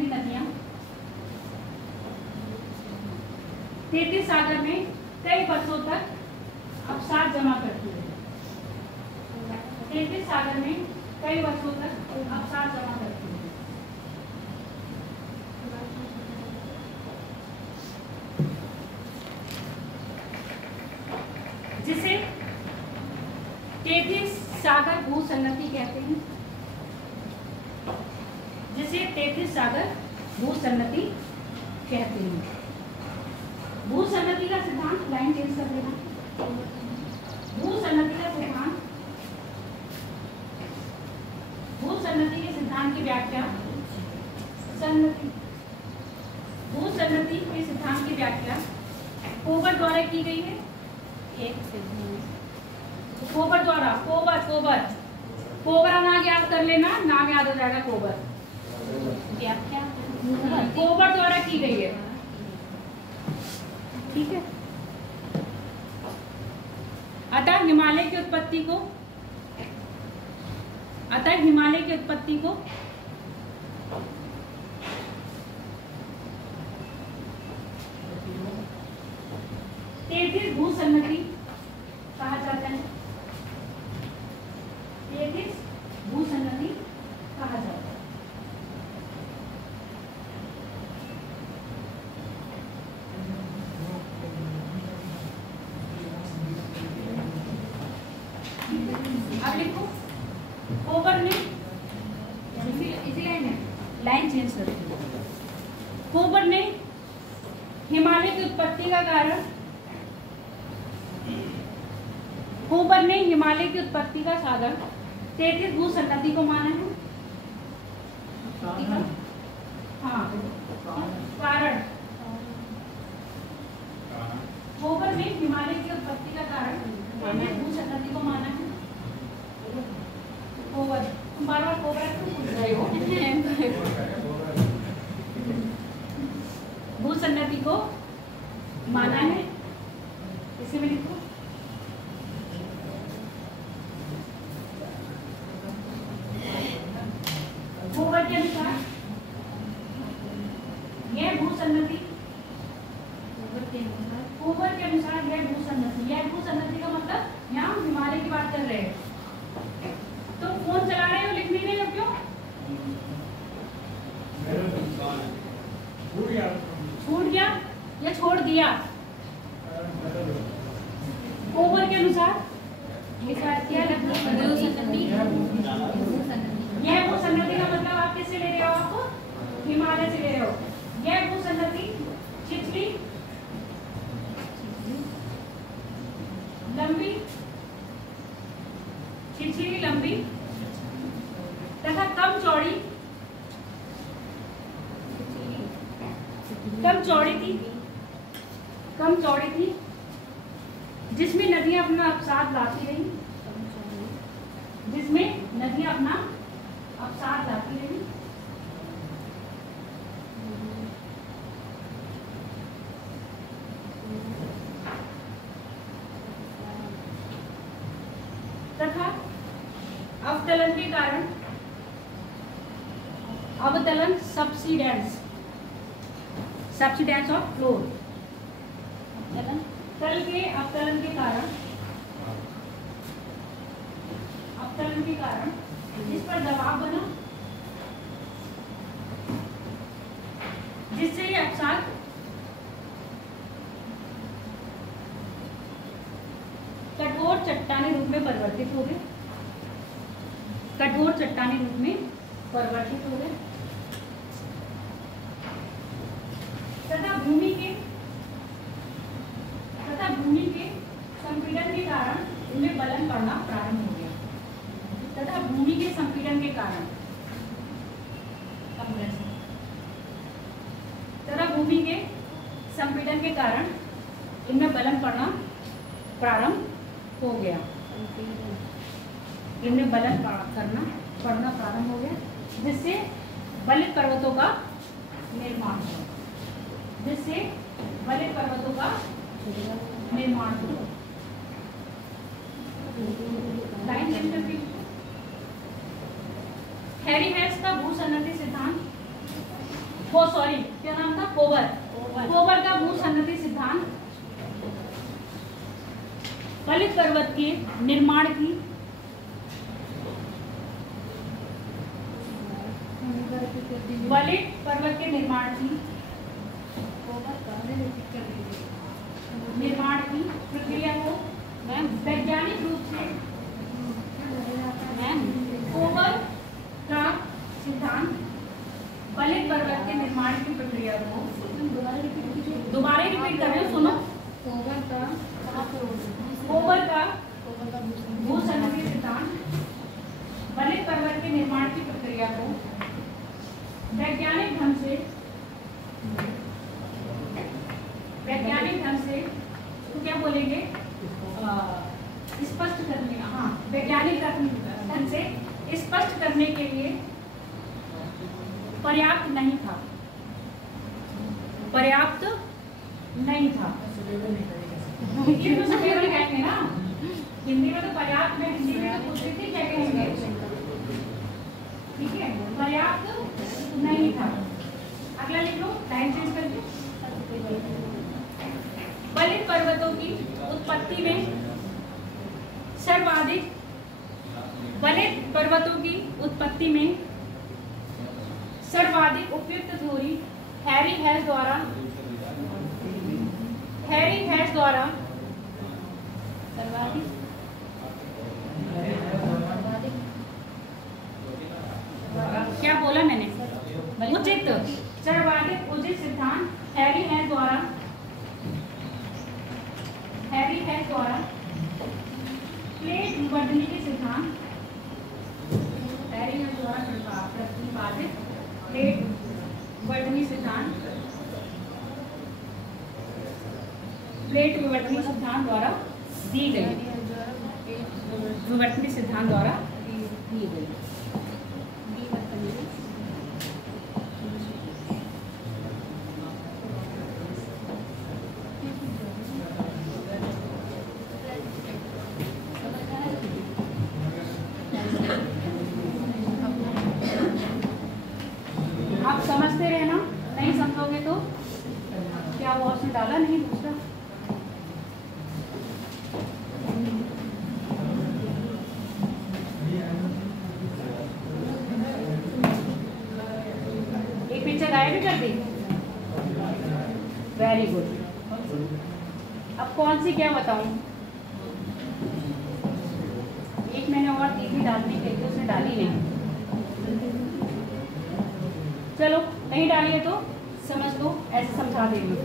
की नदियां 33 सागर में कई वर्षों तक अवसाद जमा करती है। 33 सागर में कई वर्षों तक अवसाद जमा करती है। जिसे 33 सागर भूसन्नति कहते हैं। भूसन्नति का सिद्धांत, लाइन चेंज कर देना। भूसन्नति के सिद्धांत की व्याख्या कोबर द्वारा की गई है। कोबर नाम याद कर लेना, नाम याद हो जाएगा। कोबर द्वारा की गई है, ठीक है। अतः हिमालय की उत्पत्ति को 33 भूसन्नति कहा जाता है। 33 भूसन्नति कहा जाता है। अब लिखो, कोबर ने, इसी लाइन चेंज कर दी। कोबर ने हिमालय की उत्पत्ति का कारण, साधन 33 भूसन्नति को माना है। हाँ, कारण कोबर ने हिमालय की उत्पत्ति का कारण 33 भूसन्नति को माना है। कोबर, तुम बार-बार कोबर क्यों पूछ रहे हो? भूसन्नति को माना है, इसी में लिखो। कोबर के अनुसार यह भूसन्नति का मतलब, यहाँ हम हिमालय की बात कर रहे हैं। तो फोन चला रहे हो, लिख नहीं रहे हो, क्यों? छूट गया या छोड़ दिया? कोबर के अनुसार क्या लगता है? यह भूसन्नति का मतलब आप किससे ले रहे हो? आप हिमालय से ले रहे हो। यह भूसन्नति छिछली, लंबी, छिछली लंबी तथा कम चौड़ी थी, जिसमें नदियां अपना अवसाद लाती रही, तथा अवतलन सब्सिडेंस ऑफ फ्लोर, तल के अवतलन के कारण जिस पर दबाव बना, जिससे ये अवसाद कठोर चट्टानी रूप में परिवर्तित हो गए, तथा भूमि के संपीड़न के कारण उनमें बलन पड़ना प्रारंभ हो गया, भूमि के संपीड़न के कारण इनमें बलन पड़ना प्रारंभ हो गया, जिससे बलित पर्वतों का निर्माण हुआ, हैरी हेस का भूसन्नति सिद्धांत, क्या नाम था? कोबर का भूसन्नति सिद्धांत बलित पर्वत के निर्माण की प्रक्रिया को वैज्ञानिक रूप से कोबर का सिद्धांत बलित पर्वत के निर्माण की प्रक्रिया को दोबारा रिपीट कर रहे हो, सुनो। कोबर का भूसन्नति सिद्धांत बलित पर्वत के निर्माण की प्रक्रिया को वैज्ञानिक ढंग से तो क्या बोलेंगे, स्पष्ट करने, वैज्ञानिक ढंग से स्पष्ट करने के लिए पर्याप्त नहीं था। कहेंगे ना, हिंदी में तो पर्याप्त में, हिंदी में तो कुछ क्या कहेंगे, ठीक है, पर्याप्त नहीं था। अगला लिख लो, लाइन चेंज करके। बलित पर्वतों की उत्पत्ति में सर्वाधिक उपयुक्त थ्योरी हैरी हेस द्वारा क्या बोला मैंने, सर्वाधिक उचित सिद्धांत हैरी हेस द्वारा प्लेट विवर्तनी के सिद्धांत, हैरी हेस द्वारा प्रतिपादित प्लेट विवर्तनी सिद्धांत द्वारा दी गई, आप समझते रहना, नहीं समझोगे तो क्या वो उसने डाला नहीं दूसरा। एक पिक्चर गायब कर दी, वेरी गुड। अब कौन सी क्या बताऊं, एक मैंने और दी थी डालने के लिए, उसने डाली नहीं। चलो नहीं डालिए तो समझ लो, ऐसे समझा देंगे।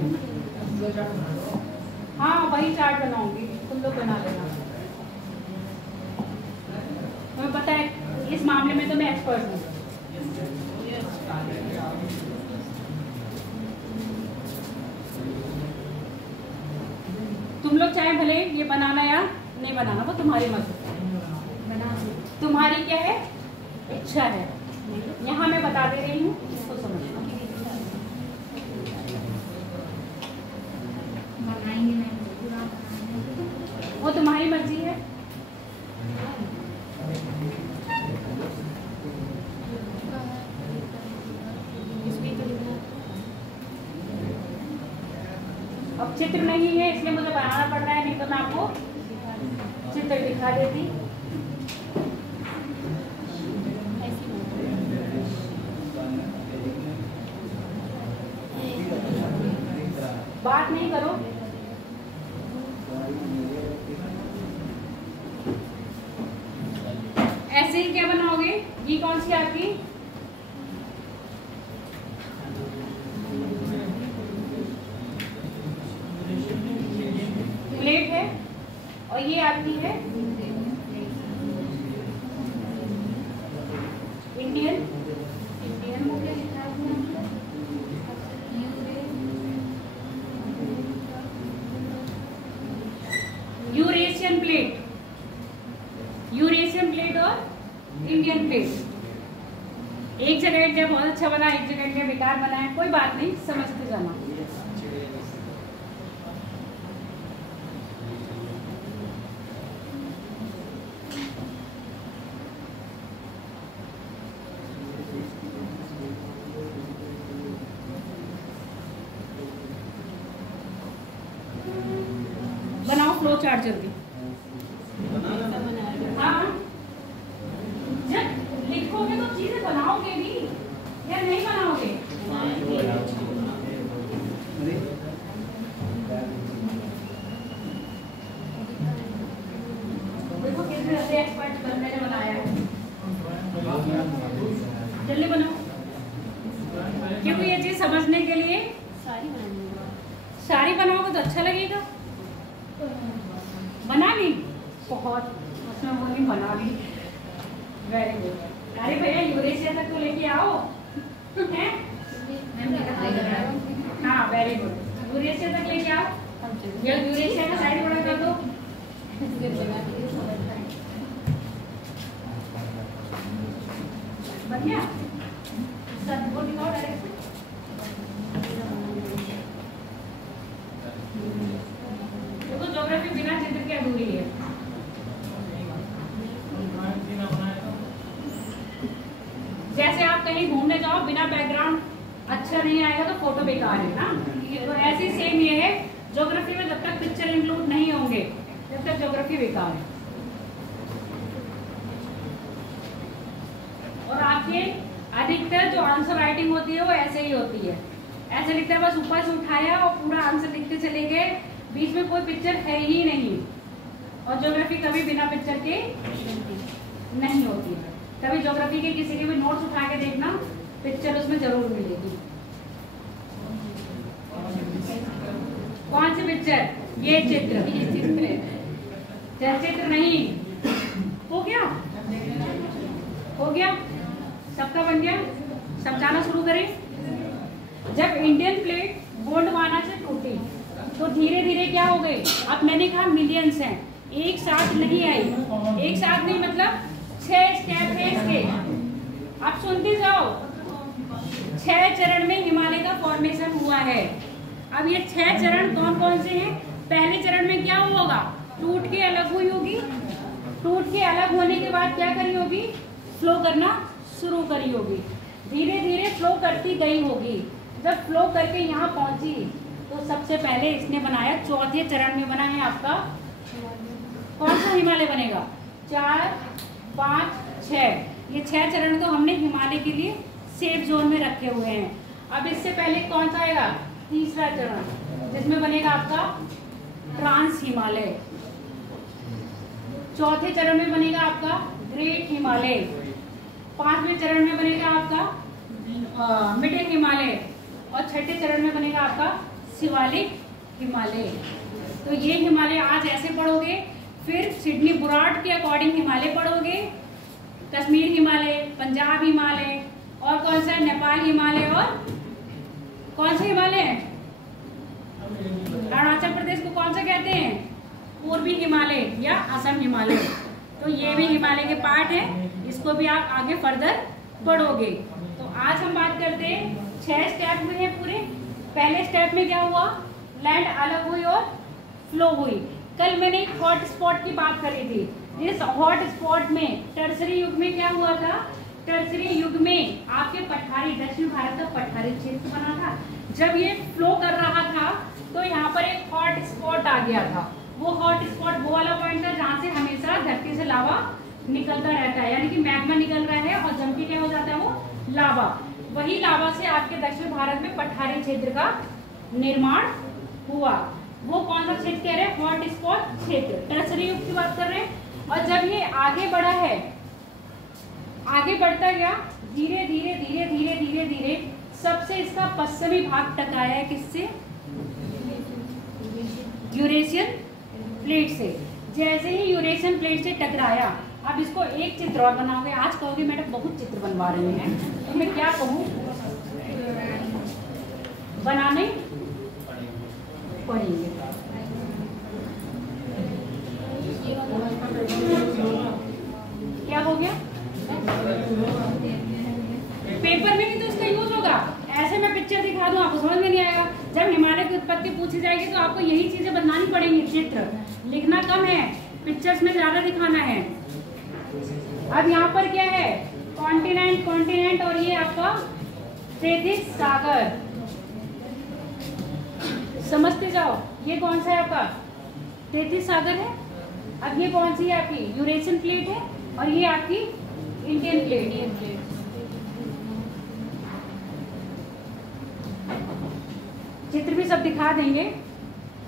हाँ वही चार्ट बनाऊंगी, तुम लोग बना लेना। तुम्हें पता है इस मामले में तो मैं एक्सपर्ट हूँ। तुम लोग चाहे भले ये बनाना या नहीं बनाना, वो तुम्हारी मर्जी, तुम्हारी क्या है इच्छा है। यहाँ मैं बता दे रही हूँ, इसको समझो। वो तुम्हारी मर्जी है। अब चित्र नहीं है इसलिए मुझे बनाना पड़ रहा है, नहीं तो मैं आपको चित्र दिखा देती। बात नहीं करो। ऐसे ही क्या बनाओगे? ये कौन सी आपकी प्लेट है और ये आपकी है Indian Eurasian plate, Eurasian plate और इंडियन प्लेट। एक जगह इंडिया बहुत अच्छा बना, एक जगह इंडिया बेकार बना है, कोई बात नहीं, समझते जाना। बनाओ फ्लो चार्ट जल्दी। हाँ जब लिखोगे तो चीजें बनाओगे भी या नहीं बनाओगे? देखो कितने अच्छे एक्सपर्ट बंदे ने बनाया है। जल्दी बनाओ, क्योंकि ये चीज समझने के लिए सारी बनाओगे तो अच्छा लगेगा। बना ली बहुत, उसमें वो नहीं बना ली। Very good. अरे भैया यूरेशिया तक तो लेके आओ हैं? हाँ वेरी गुड, यूरेशिया तक लेके आओ। यूरेशिया का साइड बड़ा कर दो। बन गया सब, वो दिखाओ डायरेक्ट। देखो ज्योग्राफी बिना चित्र के अधूरी है। जैसे आप कहीं घूमने जाओ, बिना बैकग्राउंड अच्छा नहीं आएगा तो फोटो बेकार है ना। तो ऐसे सेम ये है ज्योग्राफी में, जब तक पिक्चर इंक्लूड नहीं होंगे तब तक ज्योग्राफी बेकार है। और आपके अधिकतर जो आंसर राइटिंग होती है वो ऐसे ही होती है, ऐसे लिखते हैं, बस ऊपर से उठाया और पूरा आंसर लिखते चले गए, बीच में कोई पिक्चर है ही नहीं। और ज्योग्राफी कभी बिना पिक्चर के नहीं होती है। कभी ज्योग्राफी के किसी के भी नोट्स उठा के देखना, पिक्चर उसमें जरूर मिलेगी। कौन सी पिक्चर? ये चित्र, चित्र नहीं हो गया, हो गया, सबका बन गया। समझाना शुरू करें। जब इंडियन प्लेट गोंडवाना से टूटी तो धीरे धीरे क्या हो गए? अब मैंने कहा मिलियंस हैं, एक साथ नहीं आई। एक साथ नहीं मतलब 6 स्टेप है इसके। आप सुनते जाओ, 6 चरण में हिमालय का फॉर्मेशन हुआ है। अब ये 6 चरण कौन कौन से हैं? पहले चरण में क्या हुआ होगा? टूट के अलग हुई होगी। टूट के अलग होने के बाद क्या करी होगी? फ्लो करना शुरू करी होगी। धीरे धीरे फ्लो करती गई होगी। जब फ्लो करके यहाँ पहुंची तो सबसे पहले इसने बनाया, चौथे चरण में बना है आपका कौन सा हिमालय बनेगा? 4, 5, 6। ये 6 चरण तो हमने हिमालय के लिए सेफ जोन में रखे हुए हैं। अब इससे पहले कौन सा आएगा? तीसरा चरण, जिसमें बनेगा आपका ट्रांस हिमालय। चौथे चरण में बनेगा आपका ग्रेट हिमालय। 5वें चरण में बनेगा आपका मिडिल हिमालय। और छठे चरण में बनेगा आपका शिवालिक हिमालय। तो ये हिमालय आज ऐसे पढ़ोगे, फिर सिडनी बुराट के अकॉर्डिंग हिमालय पढ़ोगे, कश्मीर हिमालय, पंजाब हिमालय, और कौन सा है, नेपाल हिमालय, और कौन सा हिमालय है, अरुणाचल प्रदेश को कौन सा कहते हैं, पूर्वी हिमालय या असम हिमालय। तो ये भी हिमालय के पार्ट है, इसको भी आप आगे फर्दर पढ़ोगे। तो आज हम बात करते हैं 6 स्टेप में है पूरे। पहले स्टेप में क्या हुआ, लैंड अलग हुई और फ्लो हुई। कल मैंने एक हॉट स्पॉट की बात करी थी। इस हॉट स्पॉट में टर्सरी युग में क्या हुआ था, टर्सरी युग में आपके पठारी, दक्षिण भारत का पठारी क्षेत्र बना था। जब ये फ्लो कर रहा था तो यहाँ पर एक हॉट स्पॉट आ गया था। वो हॉट स्पॉट वो वाला पॉइंट था जहाँ से हमेशा धरती से लावा निकलता रहता है, यानी कि मैग्मा निकल रहा है और जम के क्या हो जाता है, वो लावा। वही लावा से आपके दक्षिण भारत में पठारी क्षेत्र का निर्माण हुआ। वो कौन सा क्षेत्र कह रहे हैं, हॉट स्पॉट क्षेत्र, टर्सरी युग की बात कर रहे हैं। और जब ये आगे बढ़ा है, आगे बढ़ता गया, धीरे धीरे धीरे धीरे धीरे धीरे सबसे इसका पश्चिमी भाग टकराया है किससे, यूरेशियन प्लेट से। जैसे ही यूरेशियन प्लेट से टकराया, अब इसको एक चित्र और बनाओगे। आज कहोगे मैडम बहुत चित्र बनवा रहे हैं, तो मैं क्या कहूँ, बनाने पड़ेंगे। क्या हो गया, पेपर में भी तो इसका यूज होगा। ऐसे मैं पिक्चर दिखा दूं, आपको समझ में नहीं आएगा। जब हिमालय की उत्पत्ति पूछी जाएगी तो आपको यही चीजें बनानी पड़ेंगी। चित्र लिखना कम है, पिक्चर्स में ज्यादा दिखाना है। अब यहाँ पर क्या है, कॉन्टिनेंट, कॉन्टिनेंट, और ये आपका तैतीस सागर, समझते जाओ। ये कौन सा है आपका, तैतीस सागर है। अब ये कौन सी है आपकी, यूरेशियन प्लेट है, और ये आपकी इंडियन प्लेट। चित्र भी सब दिखा देंगे,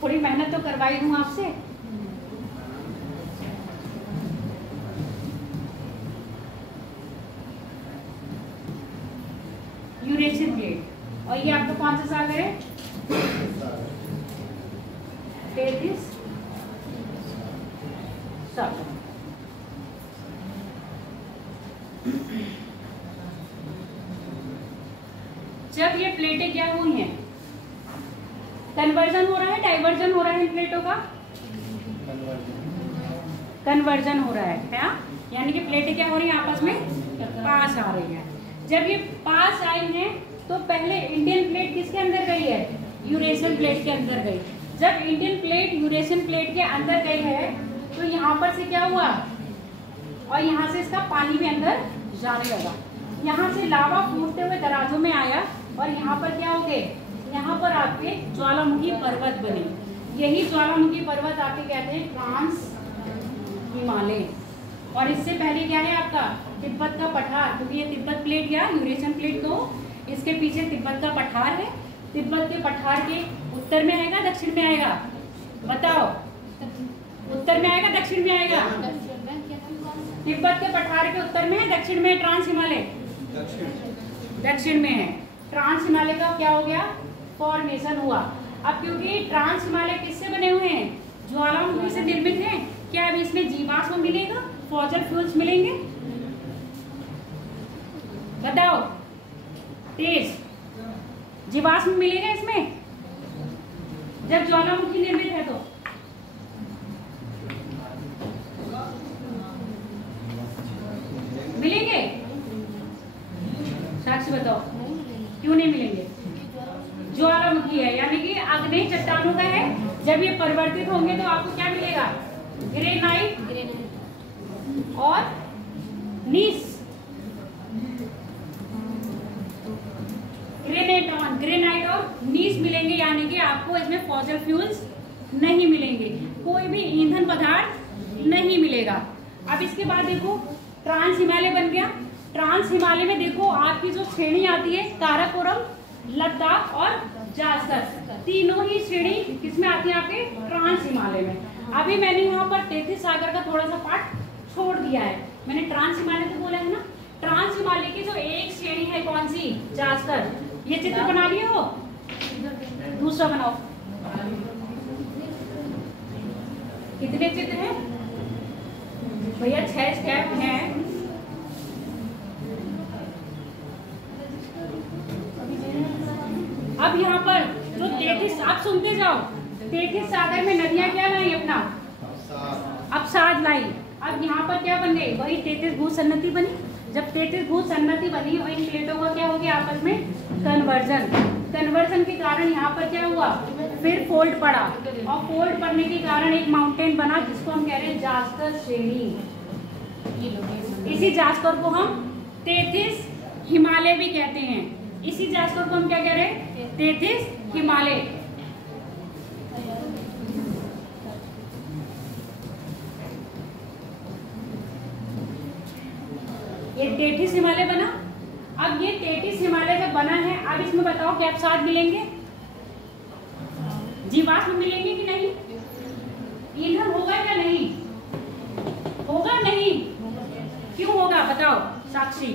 थोड़ी मेहनत तो करवाई दूं आपसे। यूरेशियन प्लेट, और ये आपका कौन सा सागर है, तैतीस सागर। जब ये प्लेटें क्या हुई हैं, कन्वर्जन हो रहा है, डाइवर्जन हो रहा है इन प्लेटों का, कन्वर्जन हो रहा है, यानी कि प्लेटें क्या हो रही हैं, आपस में पास आ रही है। जब ये पास आई हैं तो पहले इंडियन प्लेट किसके अंदर गई है, यूरेशियन प्लेट के अंदर गई। जब इंडियन प्लेट यूरेशियन प्लेट के अंदर गई है तो यहाँ पर से क्या हुआ, और यहाँ से इसका पानी भी अंदर जाने लगा। यहाँ से लावा फूटते हुए दराजों में आया, और यहाँ पर क्या हो गए, यहाँ पर आपके ज्वालामुखी पर्वत बने। यही ज्वालामुखी पर्वत आपके कहते हैं ट्रांस हिमालय। और इससे पहले क्या है आपका, तिब्बत का पठार, क्योंकि ये तिब्बत प्लेट या यूरेशियन प्लेट को, इसके पीछे तिब्बत का पठार है। तिब्बत के पठार के उत्तर में आएगा, दक्षिण में आएगा, बताओ, उत्तर में आएगा, दक्षिण में आएगा, तिब्बत के पठार के उत्तर में है, दक्षिण में ट्रांस हिमालय, दक्षिण में है। ट्रांस हिमालय का क्या हो गया, फॉर्मेशन हुआ। अब क्योंकि ट्रांस हिमालय किससे बने हुए हैं, ज्वालामुखी से निर्मित है, क्या अब इसमें जीवाश्म मिलेगा, फॉसिल फ्यूल्स मिलेंगे, बताओ, तेज जीवाश्म मिलेगा इसमें जब ज्वालामुखी निर्मित है। तो मिलेंगे, साक्षी बताओ, क्यों नहीं मिलेंगे, ज्वालामुखी है, यानी कि आग्नेय चट्टानों का है। जब ये परिवर्तित होंगे तो आपको क्या मिलेगा, ग्रेनाइट और नीस, ग्रेनाइट और नीस मिलेंगे, यानी कि आपको इसमें फॉसिल फ्यूल्स नहीं मिलेंगे, कोई भी ईंधन पदार्थ नहीं मिलेगा। अब इसके बाद देखो ट्रांस हिमालय बन गया। ट्रांस हिमालय में देखो आपकी जो श्रेणी आती है, काराकोरम, लद्दाख और जासर, तीनों ही श्रेणी किसमें आती है, आपके ट्रांस हिमालय में। अभी मैंने यहाँ पर 33 सागर का थोड़ा सा पार्ट छोड़ दिया है, मैंने ट्रांस हिमालय को बोला है ना। ट्रांस हिमालय की जो एक श्रेणी है, कौन सी, जासर, ये चित्र बना लिए हो, दूसरा बनाओ। कितने चित्र हैं भैया? 6 स्टेप हैं। अब यहाँ पर जो 33, आप सुनते जाओ, 33 सागर में नदियां क्या लाई अपना? अवसाद लाई। अब यहाँ पर क्या बन गई? वही 33 भू सन्नति बनी। जब 33 भू सन्नति बनी और इन प्लेटों का क्या हो गया आपस में? कन्वर्जन। कन्वर्जन के कारण यहाँ पर क्या हुआ? फिर फोल्ड पड़ा, और फोल्ड पड़ने के कारण एक माउंटेन बना जिसको हम कह रहे हैं जास्कर श्रेणी। इसी जास्कर को हम 33 हिमालय भी कहते हैं। इसी जास्कर को हम क्या कह रहे हैं? 33 हिमालय। ये 33 हिमालय बना। अब ये 33 हिमालय जब बना है, अब इसमें बताओ क्या अवसाद मिलेंगे? जीवाश्म मिलेंगे कि नहीं? ईंधन होगा या नहीं? होगा नहीं? क्यों होगा बताओ साक्षी?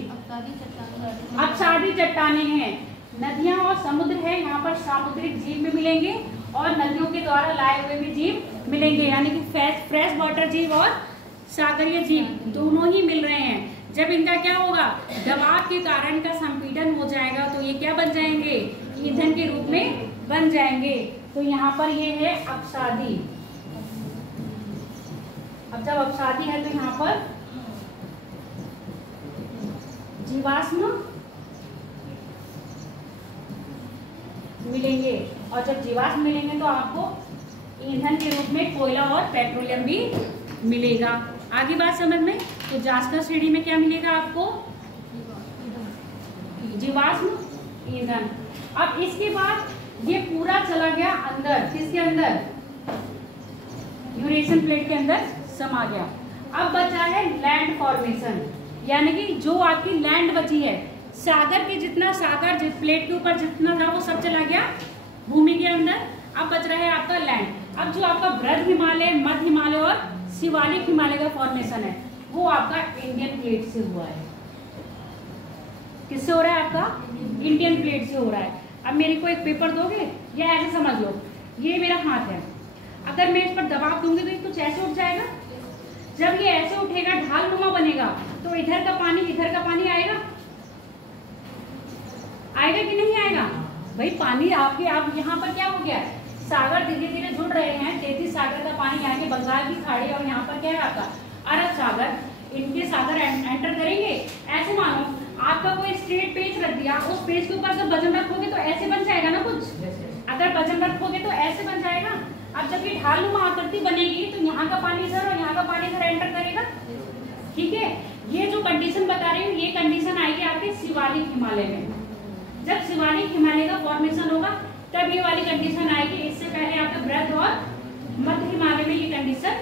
अवसादी चट्टाने हैं, नदियां और समुद्र है, यहाँ पर सामुद्रिक जीव भी मिलेंगे और नदियों के द्वारा लाए हुए भी जीव मिलेंगे, यानी कि फ्रेश वाटर जीव और सागरीय जीव दोनों ही मिल रहे हैं। जब इनका क्या होगा? दबाव के कारण का संपीड़न हो जाएगा तो ये क्या बन जाएंगे? ईंधन के रूप में बन जाएंगे। तो यहाँ पर ये है अवसादी। अब जब अवसादी है तो यहाँ पर जीवाश्म मिलेंगे, और जब जीवाश्म मिलेंगे तो आपको ईंधन के रूप में कोयला और पेट्रोलियम भी मिलेगा। आगे बात समझ में? तो जास्कर श्रेणी में क्या मिलेगा आपको? जीवाश्म ईंधन। अब इसके बाद ये पूरा चला गया अंदर, किसके अंदर? यूरेशियन प्लेट के अंदर समा गया। अब बचा है लैंड फॉर्मेशन, यानी कि जो आपकी लैंड बची है, सागर के जितना सागर प्लेट के ऊपर जितना था वो सब चला गया भूमि के अंदर। अब बच रहा है आपका लैंड। अब जो आपका बृहद हिमालय, मध्य हिमालय और शिवालिक हिमालय का फॉर्मेशन है वो आपका इंडियन प्लेट से हुआ है। किससे हो रहा है? आपका इंडियन प्लेट से हो रहा है। अब मेरे को एक पेपर दोगे या ऐसे समझ लो, ये मेरा हाथ है, अगर मैं इस पर दबाव दूंगी तो ये कुछ ऐसे उठ जाएगा। जब ये ऐसे उठेगा, ढाल नुमा बनेगा, तो इधर का पानी आएगा? आएगा कि नहीं आएगा? भाई पानी आपके आप यहाँ पर क्या हो गया? सागर धीरे धीरे जुड़ रहे हैं। 33 सागर का पानी यहाँ के बंगाल की खाड़ी और यहाँ पर क्या है आपका अरब सागर, इनके सागर एंटर करेंगे। ऐसे मानो आपका कोई स्ट्रेट पेज रख दिया, उस पेज के ऊपर जब वजन रखोगे तो ऐसे बन जाएगा ना कुछ। अगर वजन रखोगे तो ऐसे बन जाएगा। अब जब ये ढालनुमा आकृति बनेगी तो यहाँ का पानी इधर और यहाँ का पानी इधर एंटर करेगा। ठीक है, ये जो कंडीशन बता रही हूँ ये कंडीशन आएगी आपके शिवालिक हिमालय में। जब शिवालिक हिमालय का फॉर्मेशन होगा तब ये वाली कंडीशन आएगी। इससे पहले आपका बृहद और मध्य हिमालय में ये कंडीशन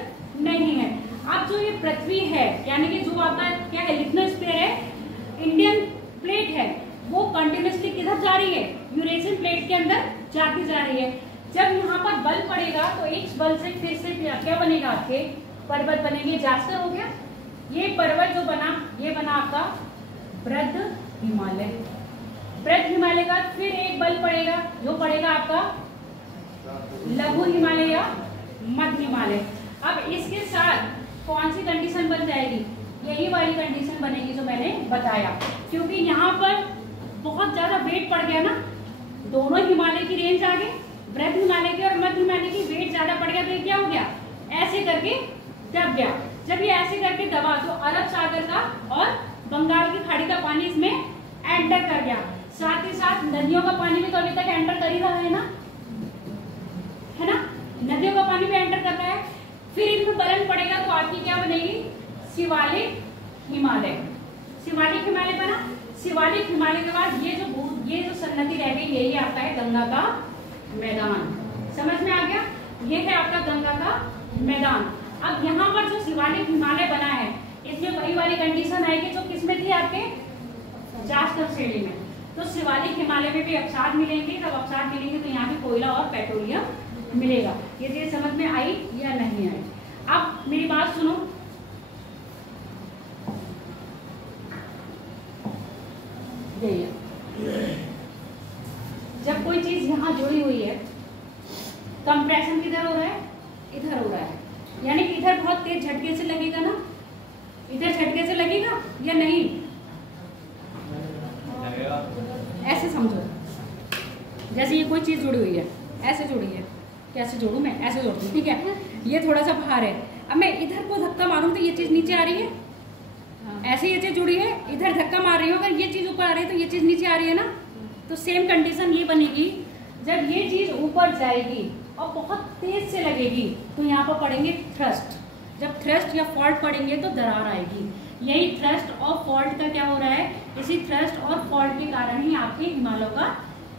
नहीं है। अब जो ये पृथ्वी है, यानी कि जो आपका क्या है, लिथोस्फीयर है, इंडियन प्लेट है, वो कंटिन्यूसली किधर जा रही है? यूरेशियन प्लेट के अंदर जाती जा रही है। जब यहाँ पर बल पड़ेगा तो इस बल से फिर से क्या बनेगा? आपके पर्वत बनेंगे। जास्कर हो गया। ये पर्वत जो बना, ये बना आपका बृहद हिमालय। बृहद हिमालय का फिर एक बल पड़ेगा, जो पड़ेगा आपका लघु हिमालय या मध्य हिमालय। अब इसके साथ कौन सी कंडीशन बन जाएगी? यही वाली कंडीशन बनेगी जो मैंने बताया, क्योंकि यहाँ पर बहुत ज्यादा वेट पड़ गया ना, दोनों हिमालय की रेंज आ गई, बृहद हिमालय की और मध्य हिमालय की वेट ज्यादा पड़ गया तो ये क्या हो गया? ऐसे करके दब गया। जब ये ऐसे करके दबा तो अरब सागर का और बंगाल की खाड़ी का पानी इसमें एंटर कर गया। साथ ही साथ नदियों का पानी भी तो अभी तक एंटर कर ही रहा है ना, है ना? नदियों का पानी भी एंटर कर रहा है। फिर इनमें बलन पड़ेगा तो आपकी क्या बनेगी? शिवालिक हिमालय। शिवालिक हिमालय बना। शिवालिक हिमालय के बाद ये जो सन्नति रह गई, यही आपका है गंगा का मैदान। समझ में आ गया? ये है आपका गंगा का मैदान। अब यहाँ पर जो शिवालिक हिमालय बना है इसमें वही वाली कंडीशन आएगी जो किसमें थी? आपके जास्कर श्रेणी में। तो शिवालिक हिमालय में भी अवसाद मिलेंगे। जब अवसाद मिलेंगे तो यहाँ भी कोयला और पेट्रोलियम मिलेगा। ये चीज समझ में आई या नहीं आई? अब मेरी बात सुनो, इधर झटके से लगेगा या नहीं? ऐसे समझो, जैसे ये कोई चीज़ जुड़ी हुई है, ऐसे जुड़ी है, कैसे जोड़ूँ मैं? ऐसे जोड़ती हूँ, ठीक है, ये थोड़ा सा बाहर है। अब मैं इधर को धक्का मारूँ तो ये चीज़ नीचे आ रही है, ऐसे ये चीज़ जुड़ी है, इधर धक्का मार रही हूँ, अगर ये चीज़ ऊपर आ रही है तो ये चीज़ नीचे आ रही है ना। तो सेम कंडीशन ये बनेगी, जब ये चीज़ ऊपर जाएगी और बहुत तेज से लगेगी तो यहाँ पर पड़ेंगे थ्रस्ट। जब थ्रस्ट या फॉल्ट पड़ेंगे तो दरार आएगी। यही थ्रस्ट और फॉल्ट का क्या हो रहा है, इसी थ्रस्ट और फॉल्ट के कारण ही आपके हिमालयों का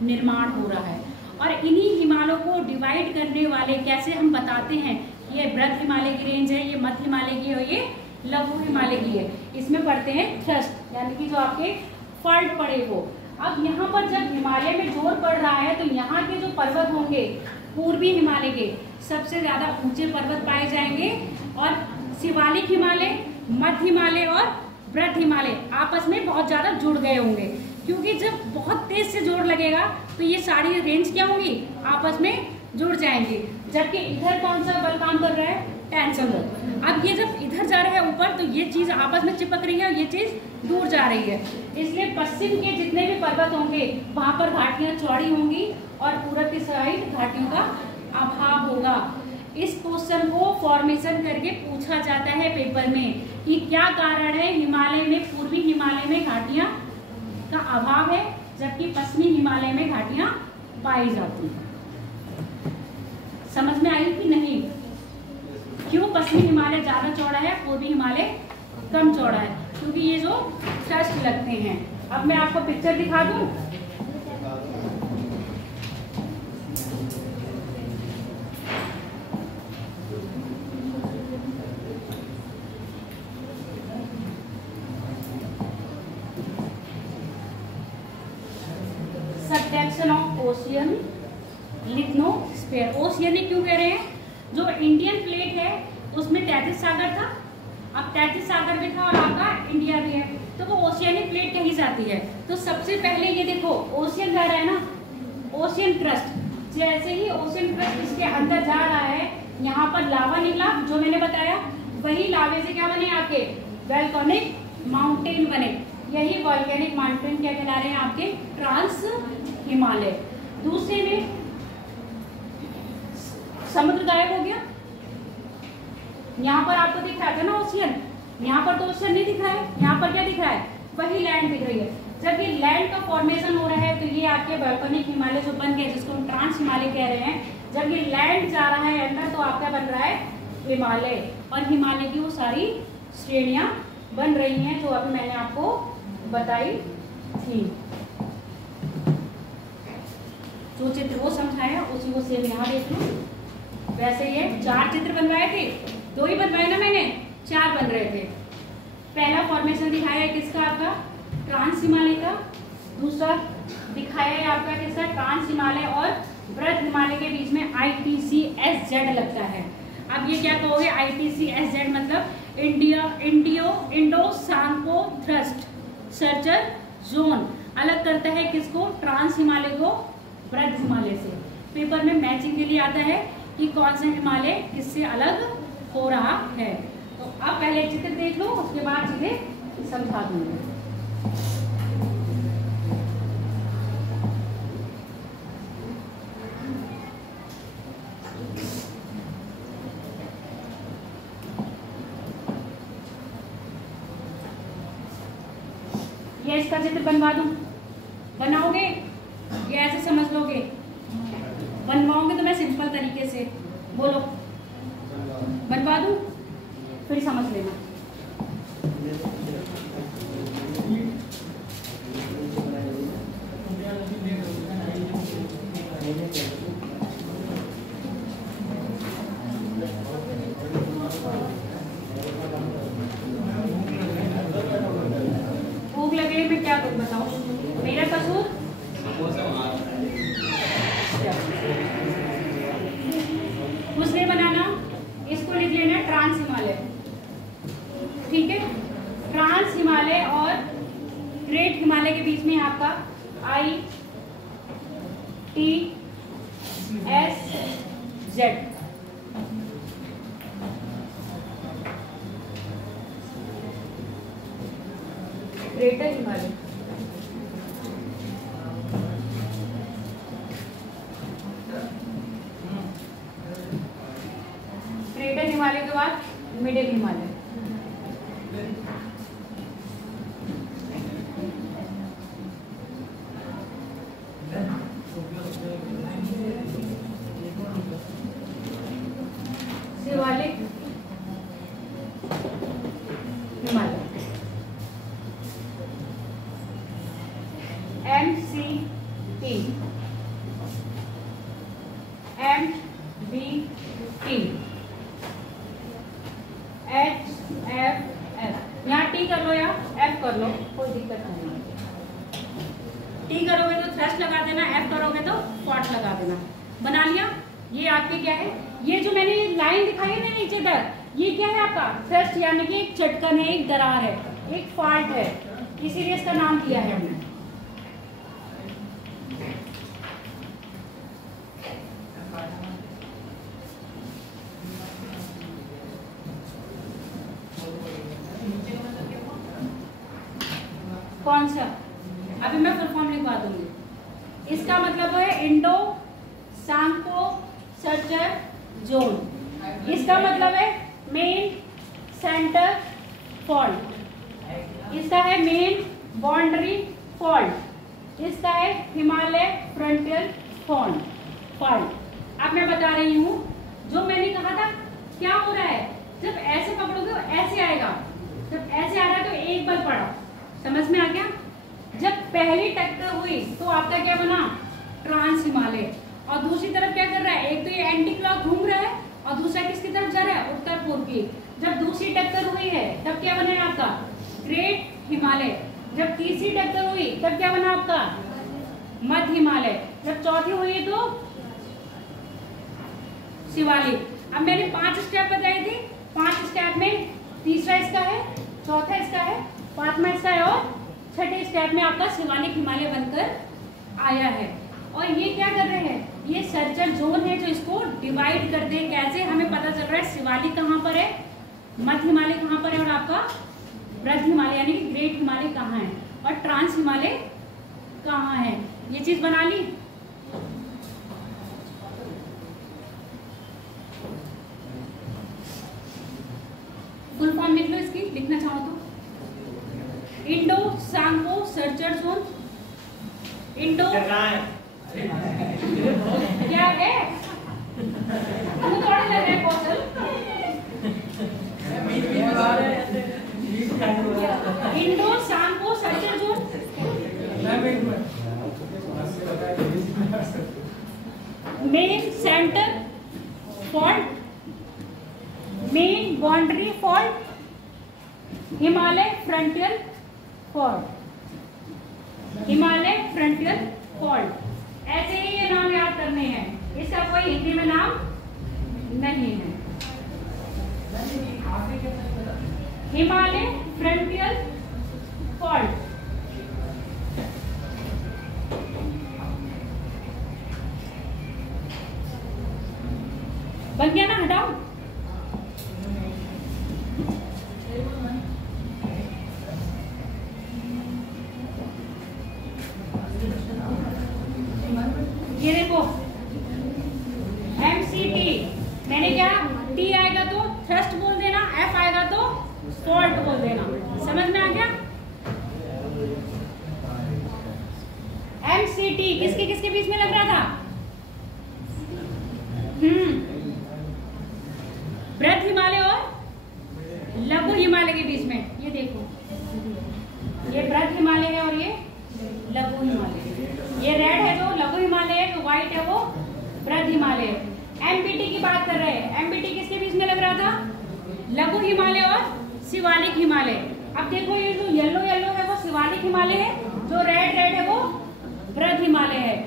निर्माण हो रहा है। और इन्हीं हिमालयों को डिवाइड करने वाले कैसे हम बताते हैं, ये बृहद हिमालय की रेंज है, ये मध्य हिमालय की है, ये लघु हिमालय की है। इसमें पढ़ते हैं थ्रस्ट, यानी कि जो आपके फॉल्ट पड़े वो। अब यहाँ पर जब हिमालय में जोर पड़ रहा है तो यहाँ के जो पर्वत होंगे पूर्वी हिमालय के सबसे ज्यादा ऊंचे पर्वत पाए जाएंगे, और शिवालिक हिमालय, मध्य हिमालय और बृहद हिमालय आपस में बहुत ज्यादा जुड़ गए होंगे, क्योंकि जब बहुत तेज से जोर लगेगा तो ये सारी रेंज क्या होंगी, आपस में जुड़ जाएंगी। जबकि इधर कौन सा बल काम कर रहा है, टेंशन बल। अब ये जब इधर जा रहा है ऊपर तो ये चीज आपस में चिपक रही है और ये चीज दूर जा रही है। इसलिए पश्चिम के जितने भी पर्वत होंगे वहां पर घाटियां चौड़ी होंगी और पूरब की साइड घाटियों का अभाव होगा। इस क्वेश्चन को फॉर्मेशन करके पूछा जाता है पेपर में कि क्या कारण है हिमालय में, पूर्वी हिमालय में घाटियां का अभाव है जबकि पश्चिमी हिमालय में घाटियां पाई जाती हैं। समझ में आई कि नहीं? क्यों पश्चिमी हिमालय ज्यादा चौड़ा है, पूर्वी हिमालय कम चौड़ा है? क्योंकि ये जो थ्रस्ट लगते हैं। अब मैं आपको पिक्चर दिखा दूं। Subduction of ocean lithosphere. Oceanic क्यों कह रहे हैं? जो इंडियन प्लेट है उसमें 33 सागर था, अब 33 सागर भी था और आपका इंडिया भी है, तो वो ओशियनिक प्लेट कही जाती है। तो सबसे पहले ये देखो ओशियन कह रहा है ना, ओशियन क्रस्ट। जैसे ही ओशियन क्रस्ट इसके अंदर जा रहा है, यहाँ पर लावा निकला जो मैंने बताया, वही लावे से क्या बने आपके वोल्केनिक माउंटेन बने। यही वोल्केनिक माउंटेन क्या कहला रहे हैं आपके ट्रांस हिमालय। दूसरे में समुद्र गायब हो गया, यहाँ पर आपको दिख रहा था ना ओशियन, यहाँ पर तो ओशियन नहीं दिख रहा है, यहाँ पर क्या दिख रहा है, वही लैंड दिख रही है। जब ये लैंड का फॉर्मेशन हो रहा है तो ये आपके वोल्केनिक हिमालय जो बन गए, जिसको हम ट्रांस हिमालय कह रहे हैं, जब ये लैंड जा रहा है अंदर तो आपका बन रहा है हिमालय, और हिमालय की वो सारी श्रेणियां बन रही हैं जो अभी मैंने आपको बताई थी। जो चित्र वो समझाया उसी को सेम यहाँ देख लो। वैसे ये 4 चित्र बनवाए थे, 2 ही बनवाए ना मैंने, 4 बन रहे थे। पहला फॉर्मेशन दिखाया है किसका, आपका ट्रांस हिमालय का। दूसरा दिखाया है आपका किसका, ट्रांस हिमालय और बृहद हिमालय के बीच में ITCSZ लगता है। अब ये क्या कहोगे, ITCSZ मतलब इंडो सांको थ्रस्ट सर्चर जोन अलग करता है किसको, ट्रांस हिमालय को बृहद हिमालय से। पेपर में मैचिंग के लिए आता है कि कौन सा हिमालय किससे अलग हो रहा है। तो अब पहले चित्र देख लो, उसके बाद चीजें समझा दूंगी। ये इसका चित्र बनवा दूं, बनाओगे या ऐसे समझ लोगे? बनवाओगे तो मैं सिंपल तरीके से बोलो, बनवा दूं फिर समझ लेना। भूख लगे मैं क्या करूं बताओ, मेरा कसूर? कुछ नहीं बनाना, इसको लिख लेना ट्रांस हिमालय, ठीक है। ट्रांस हिमालय और ग्रेट हिमालय के बीच में आपका ITSZ। Greater Himalaya. Greater Himalaya के बाद middle Himalaya. Shivalik Himalaya. MCT, MBT, HFF। यहाँ T कर लो या F कर लो, कोई दिक्कत नहीं है। T करोगे तो थ्रस्ट लगा देना, F करोगे तो क्वाड लगा देना। बना लिया? ये आपके क्या है, ये जो मैंने लाइन दिखाई है ना नीचे तक, ये क्या है आपका थ्रस्ट, यानी कि एक चटकन है, एक दरार है, एक फॉल्ट है, इसीलिए इसका नाम किया है हमने। कौन सा? अभी मैं फुल फॉर्म लिखवा दूंगी। इसका मतलब है इंडो सांको सर्चर जोन। इसका मतलब है मेन सेंटर फॉल्ट। इसका है मेन बाउंड्री फॉल्ट। इसका है हिमालय फ्रंटियर फॉल्ट। अब मैं बता रही हूँ, जो मैंने कहा था क्या हो रहा है, जब ऐसे पकड़ोगे तो ऐसे आएगा, जब ऐसे आ रहा है तो एक बल पड़ा। समझ में आ गया? जब पहली टक्कर हुई तो आपका क्या बना, ट्रांस हिमालय। और दूसरी तरफ क्या कर रहा है, एक तो ये एंटी क्लॉक घूम रहा है और दूसरा किसकी तरफ जा रहा है, उत्तर पूर्व की। जब दूसरी टक्कर हुई है तब क्या बना है आपका, ग्रेट हिमालय। जब तीसरी टक्कर हुई तब क्या बना आपका, मध्य हिमालय। जब चौथी हुई तो शिवालिक। अब मैंने 5 स्टेप बताए थे, 5 स्टेप में तीसरा इसका है, चौथा इसका है, 5वां इसका है और छठे स्टेप में आपका शिवालिक हिमालय बनकर आया है। और ये क्या कर रहे हैं, ये सर्चर जोन है जो इसको डिवाइड करते हैं। कैसे हमें पता चल रहा है शिवालिक कहाँ पर है, मध्य हिमालय कहाँ पर है और आपका वृद्ध हिमालय यानी कि ग्रेट हिमालय कहाँ है और ट्रांस हिमालय कहाँ है। ये चीज बना ली। फुल फॉर्म लिख लो इसकी, लिखना चाहो तो। Indo Tsangpo suture zone. Indo क्या है, तुम थोड़ा लग रहा है Kaushal. Indo Tsangpo suture zone, main central fault, main boundary fault, Himalaya frontier fault, Himalaya frontier fault. ऐसे ही ये नाम याद करने हैं, इसका कोई हिंदी में नाम नहीं है। Himalaya frontier fault. बन गया ना, हटाओ। ये देखो MCT, मैंने क्या, T आएगा तो थ्रस्ट बोल देना, F आएगा तो फॉल्ट बोल देना। समझ में आ गया? MCT किसके किसके बीच में लग रहा था, वृद्ध हिमालय और लघु हिमालय के बीच में। ये देखो, ये वृद्ध हिमालय है और ये लघु हिमालय। ये रेड है जो लघु हिमालय है, जो व्हाइट है वो वृद्ध हिमालय है। MBT की बात कर रहे हैं। MBT किसके बीच में लग रहा था, लघु हिमालय और शिवालिक हिमालय। अब देखो ये जो येलो येलो है वो शिवालिक हिमालय है, जो रेड रेड है वो वृद्ध हिमालय है।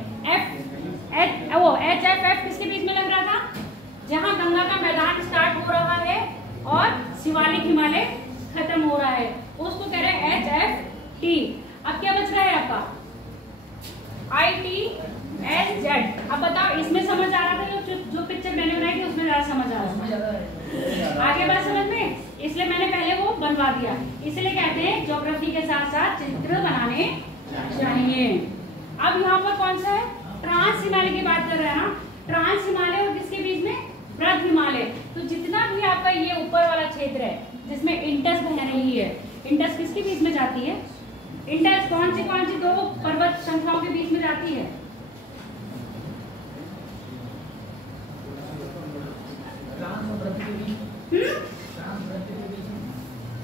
HFF किसके बीच में लग रहा था, जहाँ गंगा का मैदान स्टार्ट हो रहा है और शिवालिक हिमालय खत्म हो रहा है, उसको कह रहे हैं HFT। अब क्या बच रहा है आपका, ITSZ। अब बताओ, इसमें समझ आ रहा था, जो पिक्चर मैंने बनाई थी उसमें ज्यादा समझ आ रहा था। आगे बात समझ में, इसलिए मैंने पहले वो बनवा बनवा दिया। इसलिए कहते हैं ज्योग्राफी के साथ साथ चित्र बनाने चाहिए। अब यहाँ पर कौन सा है, ट्रांस हिमालय की बात कर रहे हैं ना। ट्रांस हिमालय और किसके बीच में, वृद्ध हिमालय। तो जितना भी आपका ये ऊपर वाला क्षेत्र है जिसमें इंडस बह रही है, इंडस किसके बीच में जाती है, इंडस कौन सी दो पर्वत श्रृंखलाओं के बीच में जाती है,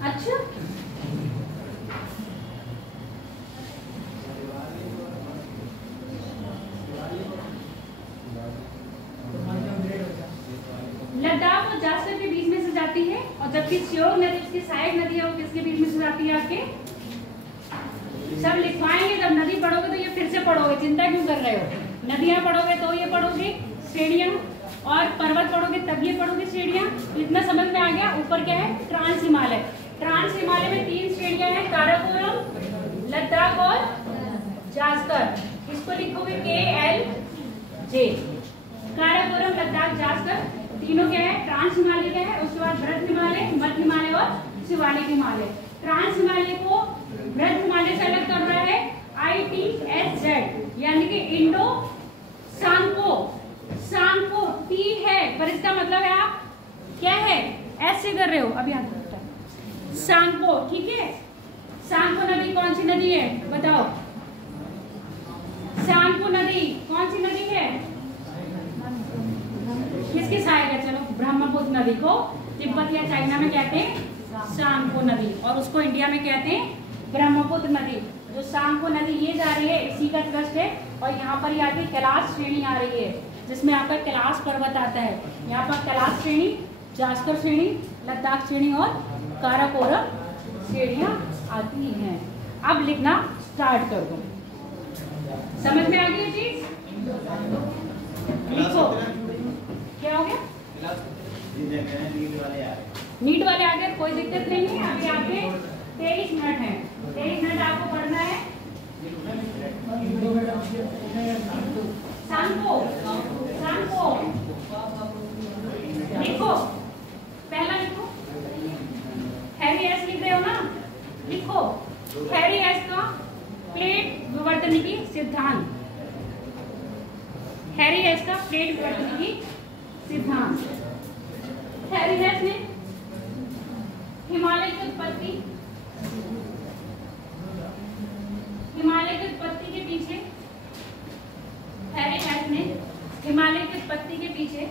अच्छा लद्दाख और जासर के बीच में से जाती है, और जबकि श्योक नदी उसकी सहायक नदी है वो किसके बीच में से जाती है आपके, सब लिखवाएंगे जब नदी पढ़ोगे तो ये फिर से पढ़ोगे, चिंता क्यों कर रहे हो। नदियां पढ़ोगे तो ये पढ़ोगे श्रेणियां, और पर्वत पढ़ोगे तब ये पढ़ोगे श्रेणियां। इतना समझ में आ गया। ऊपर क्या है, ट्रांस हिमालय। ट्रांस हिमालय में 3 श्रेणियां हैं, काराकोरम, लद्दाख और जास्कर। इसको लिखोगे KLJ। काराकोरम, लद्दाख, जास्कर तीनों क्या है, ट्रांस हिमालय क्या है। उसके बाद वृद्ध हिमालय, मध्य हिमालय और शिवालिक हिमालय। ट्रांस हिमालय को वृद्ध हिमालय से अलग कर रहा है ITSZ, यानी कि इंडो सांको। सांको T है पर इसका मतलब है आप क्या है, ऐसे कर रहे हो, अब याद रखता है सांको, ठीक है। सांको नदी कौन सी नदी है बताओ, सांको नदी कौन सी नदी है, किसकी सहायक है, चलो ब्रह्मपुत्र नदी को तिब्बत या चाइना में कहते हैं सांको नदी, और उसको इंडिया में कहते हैं ब्रह्मपुत्र नदी। जो सांको नदी ये जा रही है इसी का ट्रस्ट है, और यहाँ पर आगे कैलाश श्रेणी आ रही है जिसमें आपका कैलाश पर्वत आता है। यहाँ पर कैलाश श्रेणी, जास्कर श्रेणी, लद्दाख श्रेणी और काराकोरम श्रेणियां आती हैं। अब लिखना स्टार्ट कर दो, समझ में आ गई चीज, लिखो। क्या हो गया, नीट वाले आ गए, कोई दिक्कत नहीं है। अभी आपके 23 मिनट है, 23 मिनट आपको पढ़ना है। सांको, सांको लिखो, पहला लिखो, हैरी एस लिख रहे हो ना, लिखो हैरी एस का प्लेट विवर्तनिकी सिद्धांत। हैरी एस का प्लेट विवर्तनिकी सिद्धांत। हैरी एस ने हिमालय की उत्पत्ति, हिमालय की उत्पत्ति के पीछे, हैरी एस ने हिमालय की उत्पत्ति के पीछे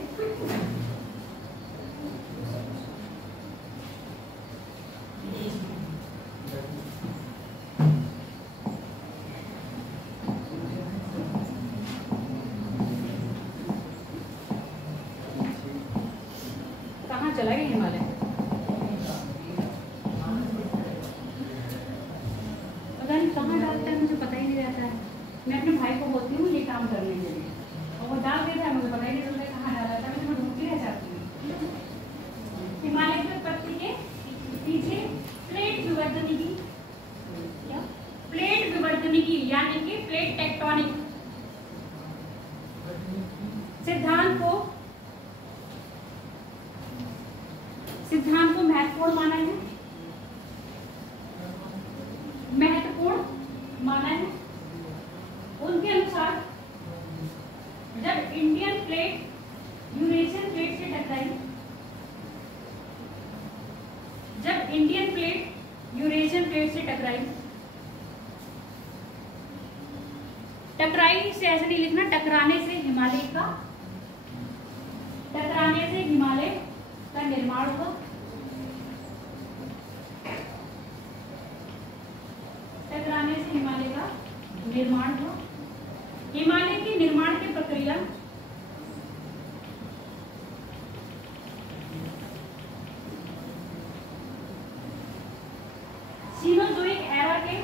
कहाँ चला गया हिमालय, पता नहीं कहाँ डालता है, मुझे पता ही नहीं रहता है। मैं अपने भाई को बोलती हूँ ये काम करने के लिए, और वो डाल देता है, मुझे पता ही नहीं चलता कहाँ डाला था, मैं ढूंढती रह जाती हूँ। हिमालय की उत्पत्ति के पीछे प्लेट विवर्तनिकी, क्या प्लेट विवर्तनिकी यानी कि प्लेट टेक्टोनिक सिद्धांत को महत्वपूर्ण माना है, महत्वपूर्ण माना है। उनके अनुसार जब इंडियन प्लेट यूरेशियन प्लेट से टकराई, जब इंडियन प्लेट यूरेशियन प्लेट से टकराई, टकराई से ऐसे नहीं लिखना, टकराने से हिमालय का, टकराने से हिमालय का निर्माण हुआ। टकराने से हिमालय का निर्माण हुआ। हिमालय के निर्माण की प्रक्रिया सीनोजोइक एरा के,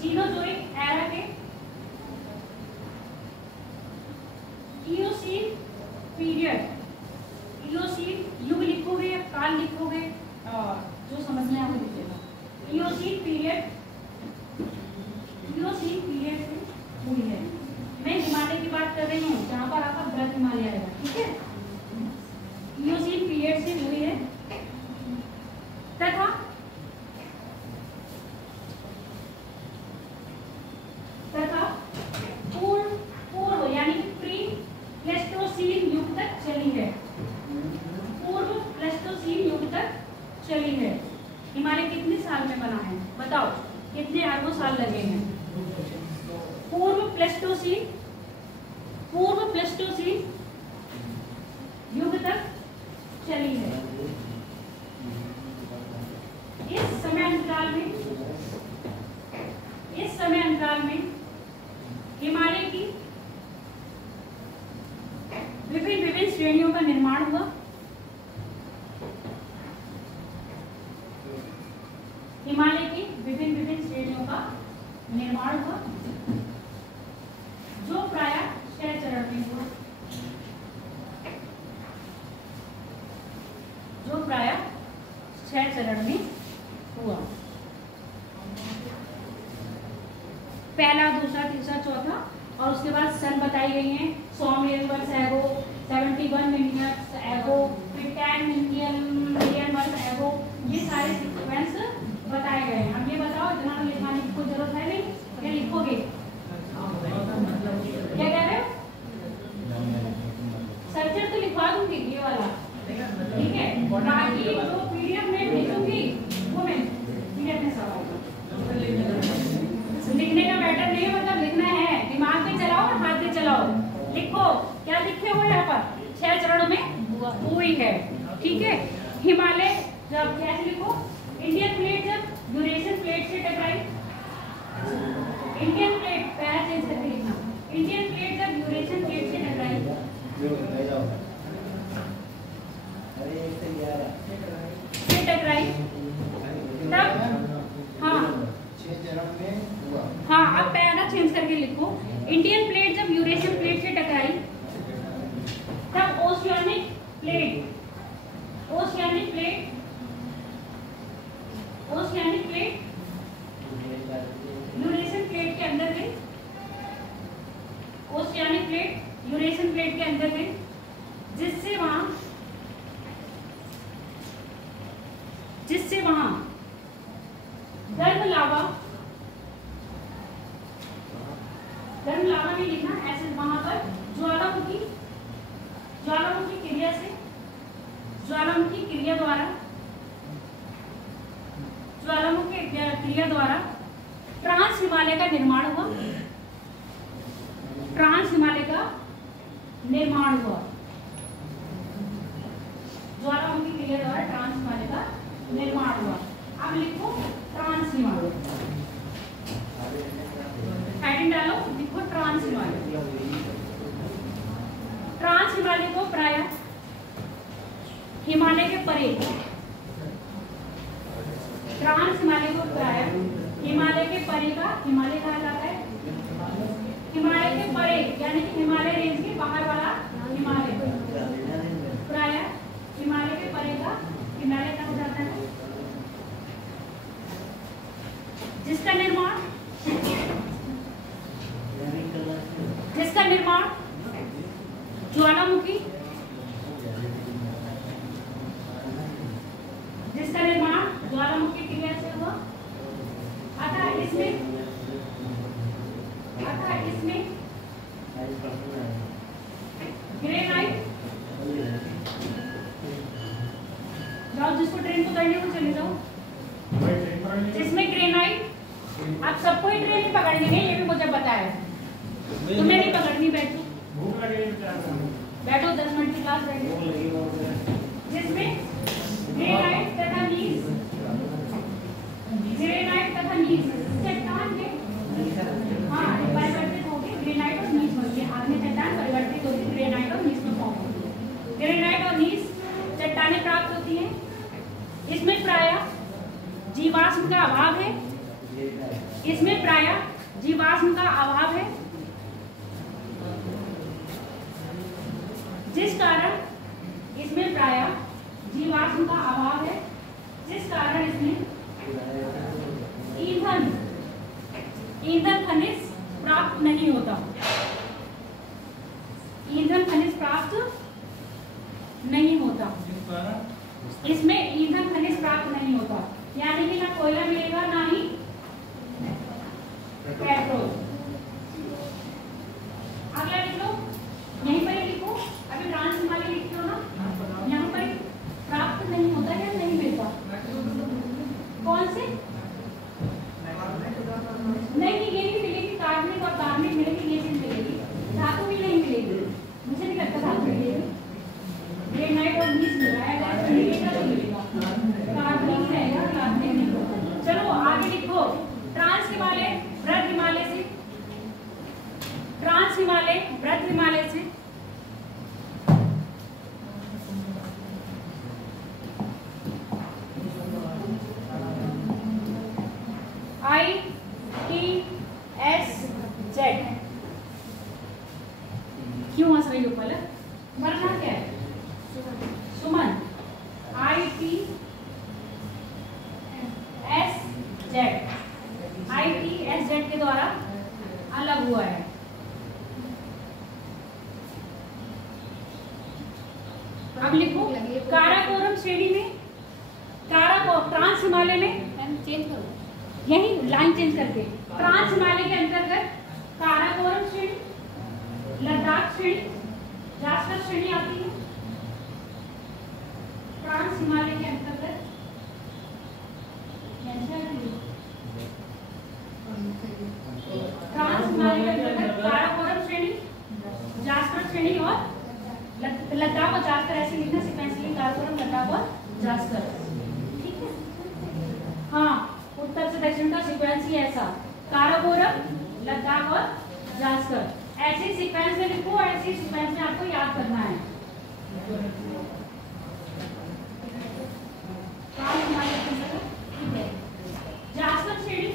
सीनोजोइक एरा के इयोसीन पीरियड, इयोसीन युग लिखोगे या काल लिखोगे, जो समझ में आपको दिखेगा। इयोसीन पीरियड, इयोसीन पीरियड से हुई है। मैं हिमालय की बात कर रही हूँ जहाँ पर आपका वृद्ध हिमालय आएगा, ठीक है। इयोसीन पीरियड से हुई है तथा हिमालय कितने साल में बना है बताओ, कितने अरबों साल लगे हैं? पूर्व प्लेस्टोसीन युग तक चली है। इस समय अंतराल में हिमालय की विभिन्न श्रेणियों का निर्माण हुआ। हिमालय की विभिन्न श्रेणियों का निर्माण हुआ जो प्रायः 6 चरण में हुआ। पहला, दूसरा, तीसरा, चौथा, और उसके बाद सन बताई गई हैं। 100 मिलियन वर्ष एगो, 71 मिलियन एगो, फिर 10 मिलियन वर्ष एगो, ये सारे सीक्वेंस बताए गए हैं। अब ये बताओ, इतना तो लिखवाने की कोई जरूरत है नहीं, क्या लिखोगे? क्या कह रहे हो? सर्चर तो लिखवा दूंगी ये वाला, ठीक है, बाकी जो पीडीएफ में भेजूंगी वो मैं पीडीएफ में सवाल लिखने का मैटर नहीं है, मतलब लिखना है, दिमाग में चलाओ और हाथ में चलाओ। लिखो, क्या लिखे हुए यहाँ पर? 6 चरणों में हुई है, ठीक है। हिमालय जब कैसे लिखो? इंडियन प्लेट जब यूरेशियन प्लेट से टकराई, इंडियन प्लेट पहला चेंज करके लिखना, इंडियन प्लेट जब यूरेशियन प्लेट से टकराई तब, हाँ, अब पहला चेंज करके लिखो, इंडियन प्लेट जब यूरेशियन प्लेट से टकराई तब ओशियानिक प्लेट यूरेशियन प्लेट के अंदर गई, ओशियानिक प्लेट यूरेशियन प्लेट के अंदर गई, जिससे वहां गर्म लावा नहीं लिखना, ऐसे वहां पर ज्वालामुखी क्रिया द्वारा ट्रांस हिमालय का निर्माण हुआ। ज्वालामुखी क्रिया द्वारा ट्रांस हिमालय का निर्माण हुआ। अब लिखो ट्रांस हिमालय, हेडिंग डालो, लिखो ट्रांस हिमालय। ट्रांस हिमालय को प्रायः हिमालय के परे, ट्रांस हिमालय को प्रायः हिमालय के परे का हिमालय कहा जाता है। हिमालय के परे यानी कि हिमालय रेंज के बाहर वाला हिमालय, प्रायः हिमालय के परे का हिमालय कहा जाता है, जिसका निर्माण ज्वालामुखी क्रिया से हुआ। अतः इसमें ग्रेनाइट, जाओ जिसको ट्रेन पकड़नी हो चले जाओ, जिसमें ग्रेनाइट, आप सबको ही ट्रेन में पकड़नी है, ये भी मुझे पता है, तुम्हें नहीं पकड़नी, बैठो 10 मिनट की क्लास रहेगी, जिसमें ग्रेनाइट तथा नीस चट्टान के, हाँ, परिवर्तित होगी, ग्रेनाइट और नीस होगी, आगे चट्टान परिवर्तित होगी, ग्रेनाइट और नीस में फॉर्म होती है। ग्रेनाइट और नीस चट्टानें प्राप्त होती हैं। इसमें प्रायः जीवाश्म का अभाव है, जिस कारण इसमें ईंधन खनिज प्राप्त नहीं होता। इसमें ईंधन खनिज प्राप्त नहीं होता, यानी कि ना कोयला मिलेगा ना ही पेट्रोल। अगला लिख लो, यहीं पर ही लिखो, अभी ट्रांस हिमालय लिख लो ना, यहाँ पर प्राप्त नहीं होता है, नहीं मिलता, ITSZ। क्यों हंस रही हो पलक? तुम्हारा नाम क्या है? सुमन। ITSZ के द्वारा अलग हुआ है। अब लिखो काराकोरम श्रेणी में, ट्रांस हिमालय में, चेंज करो, यही लाइन चेंज करके, ट्रांस हिमालय के अंतर्गत काराकोरम श्रेणी, लद्दाख श्रेणी, जास्कर श्रेणी आती है। ट्रांस हिमालय के अंतर्गत ट्रांस हिमालय के अंतर्गत काराकोरम श्रेणी, जास्कर श्रेणी और लद्दाख और जास्कर, ऐसे लिखना सीक्वेंसली, काराकोरम, लद्दाख और जास्कर। ठीक है? हाँ, उत्तर से दक्षिण का सीक्वेंस ही ऐसा, काराकोरम, लद्दाख और जास्कर। ऐसे सीक्वेंस में लिखो, ऐसे सीक्वेंस में आपको याद करना है। जास्कर श्रेणी,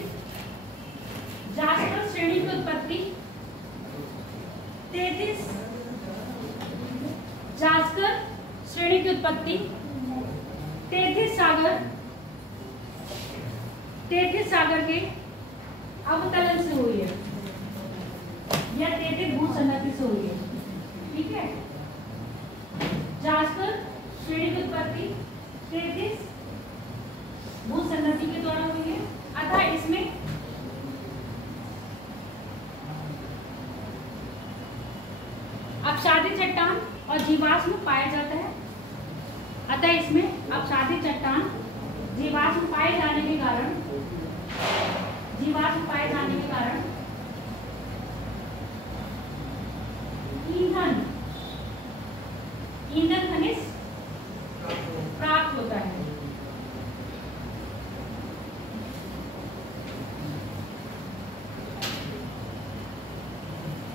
जास्कर श्रेणी की उत्पत्ति 33, जास्कर श्रेणी की उत्पत्ति 33 सागर के अवतलन से हुई है या 33 भूसन्नति से हुई है। ठीक है? जास्कर श्रेणी की उत्पत्ति 33 भूसन्नति के द्वारा हुई है। अतः इसमें अपसादित चट्टान और जीवाश्म पाया जाता है। अतः इसमें अपसादित चट्टान, जीवाश्म पाए जाने के कारण ईंधन खनिज प्राप्त होता है।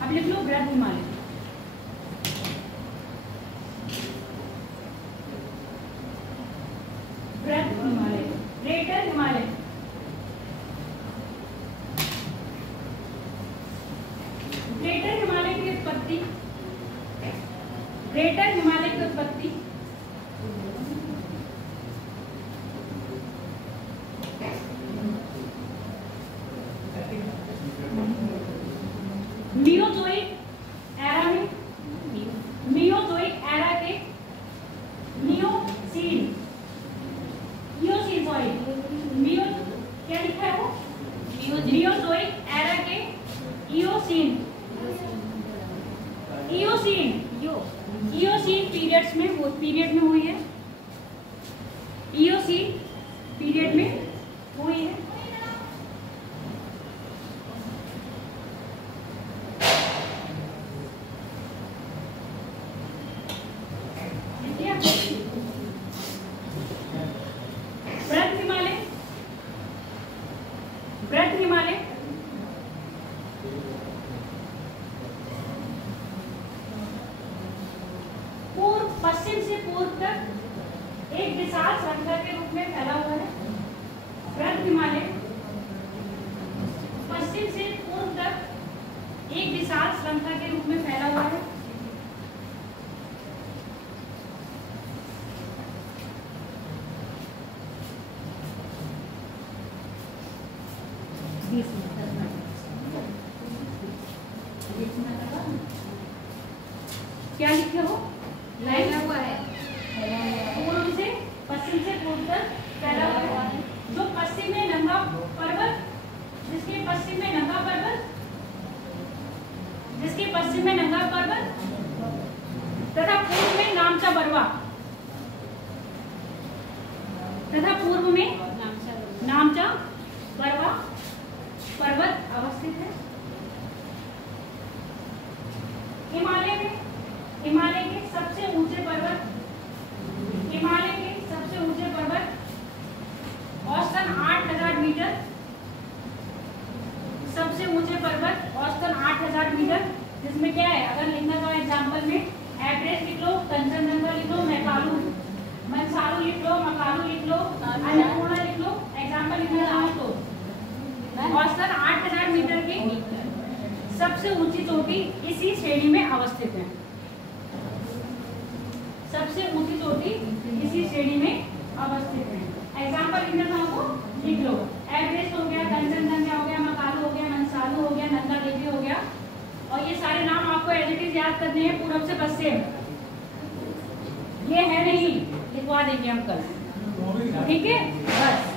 अब लिख लो बृहद हिमालय। बृहद हिमालय, ग्रेटर हिमालय, ग्रेटर हिमालय की उत्पत्ति, ग्रेटर हिमालय की उत्पत्ति मियोजोइक एरा में, मियोजोइक एरा के मियोसीन, सॉरी मियो, क्या लिखा है वो? मियोजोइक एरा के इयोसीन पीरियड में हुई है। इयोसीन पीरियड में हुई है। बृहद हिमालय, बृहद हिमालय पूर्व पश्चिम से पूर्व तक एक विशाल श्रृंखला के रूप में फैला हुआ है। बृहद हिमालय पश्चिम से पूर्व तक एक विशाल श्रृंखला के रूप में फैला हुआ है। क्या लिखे हो? लाइन हुआ है, पूर्व से पश्चिम से पूर्व तक फैला हुआ है। जो पश्चिम में नंगा पर्वत, जिसके पश्चिम में नंगा पर्वत, जिसके पश्चिम में नंगा पर्वत तथा पूर्व में नामचा बरवा, तथा पूर्व में नामचा बरवा पर्वत अवस्थित है। हिमालय में, हिमालय के सबसे ऊंचे पर्वत, हिमालय के सबसे ऊंचे पर्वत औसतन 8000 मीटर, सबसे ऊंचे पर्वत औसतन 8000 मीटर, जिसमें क्या है, अगर लिखना तो एग्जाम्पल में एवरेस्ट लिख लो, कंचनजंगा लिख लो, मनसालू लिख लो, मकालू लिख लो, अन्नपूर्णा लिख लो। एग्जाम्पल लिखना चोटी इसी श्रेणी में अवस्थित है। सबसे ऊंची चोटी इसी श्रेणी में अवस्थित है। एग्जाम्पल इन आपको लिख लो। एवरेस्ट हो गया, कंचनजंगा हो गया, मकालू हो गया, मनसालू हो गया, नंदा देवी हो गया। और ये सारे नाम आपको एज इट इज याद करने हैं पूरब से पश्चिम। ये है नहीं, लिखवा देंगे हम कल, ठीक है बस।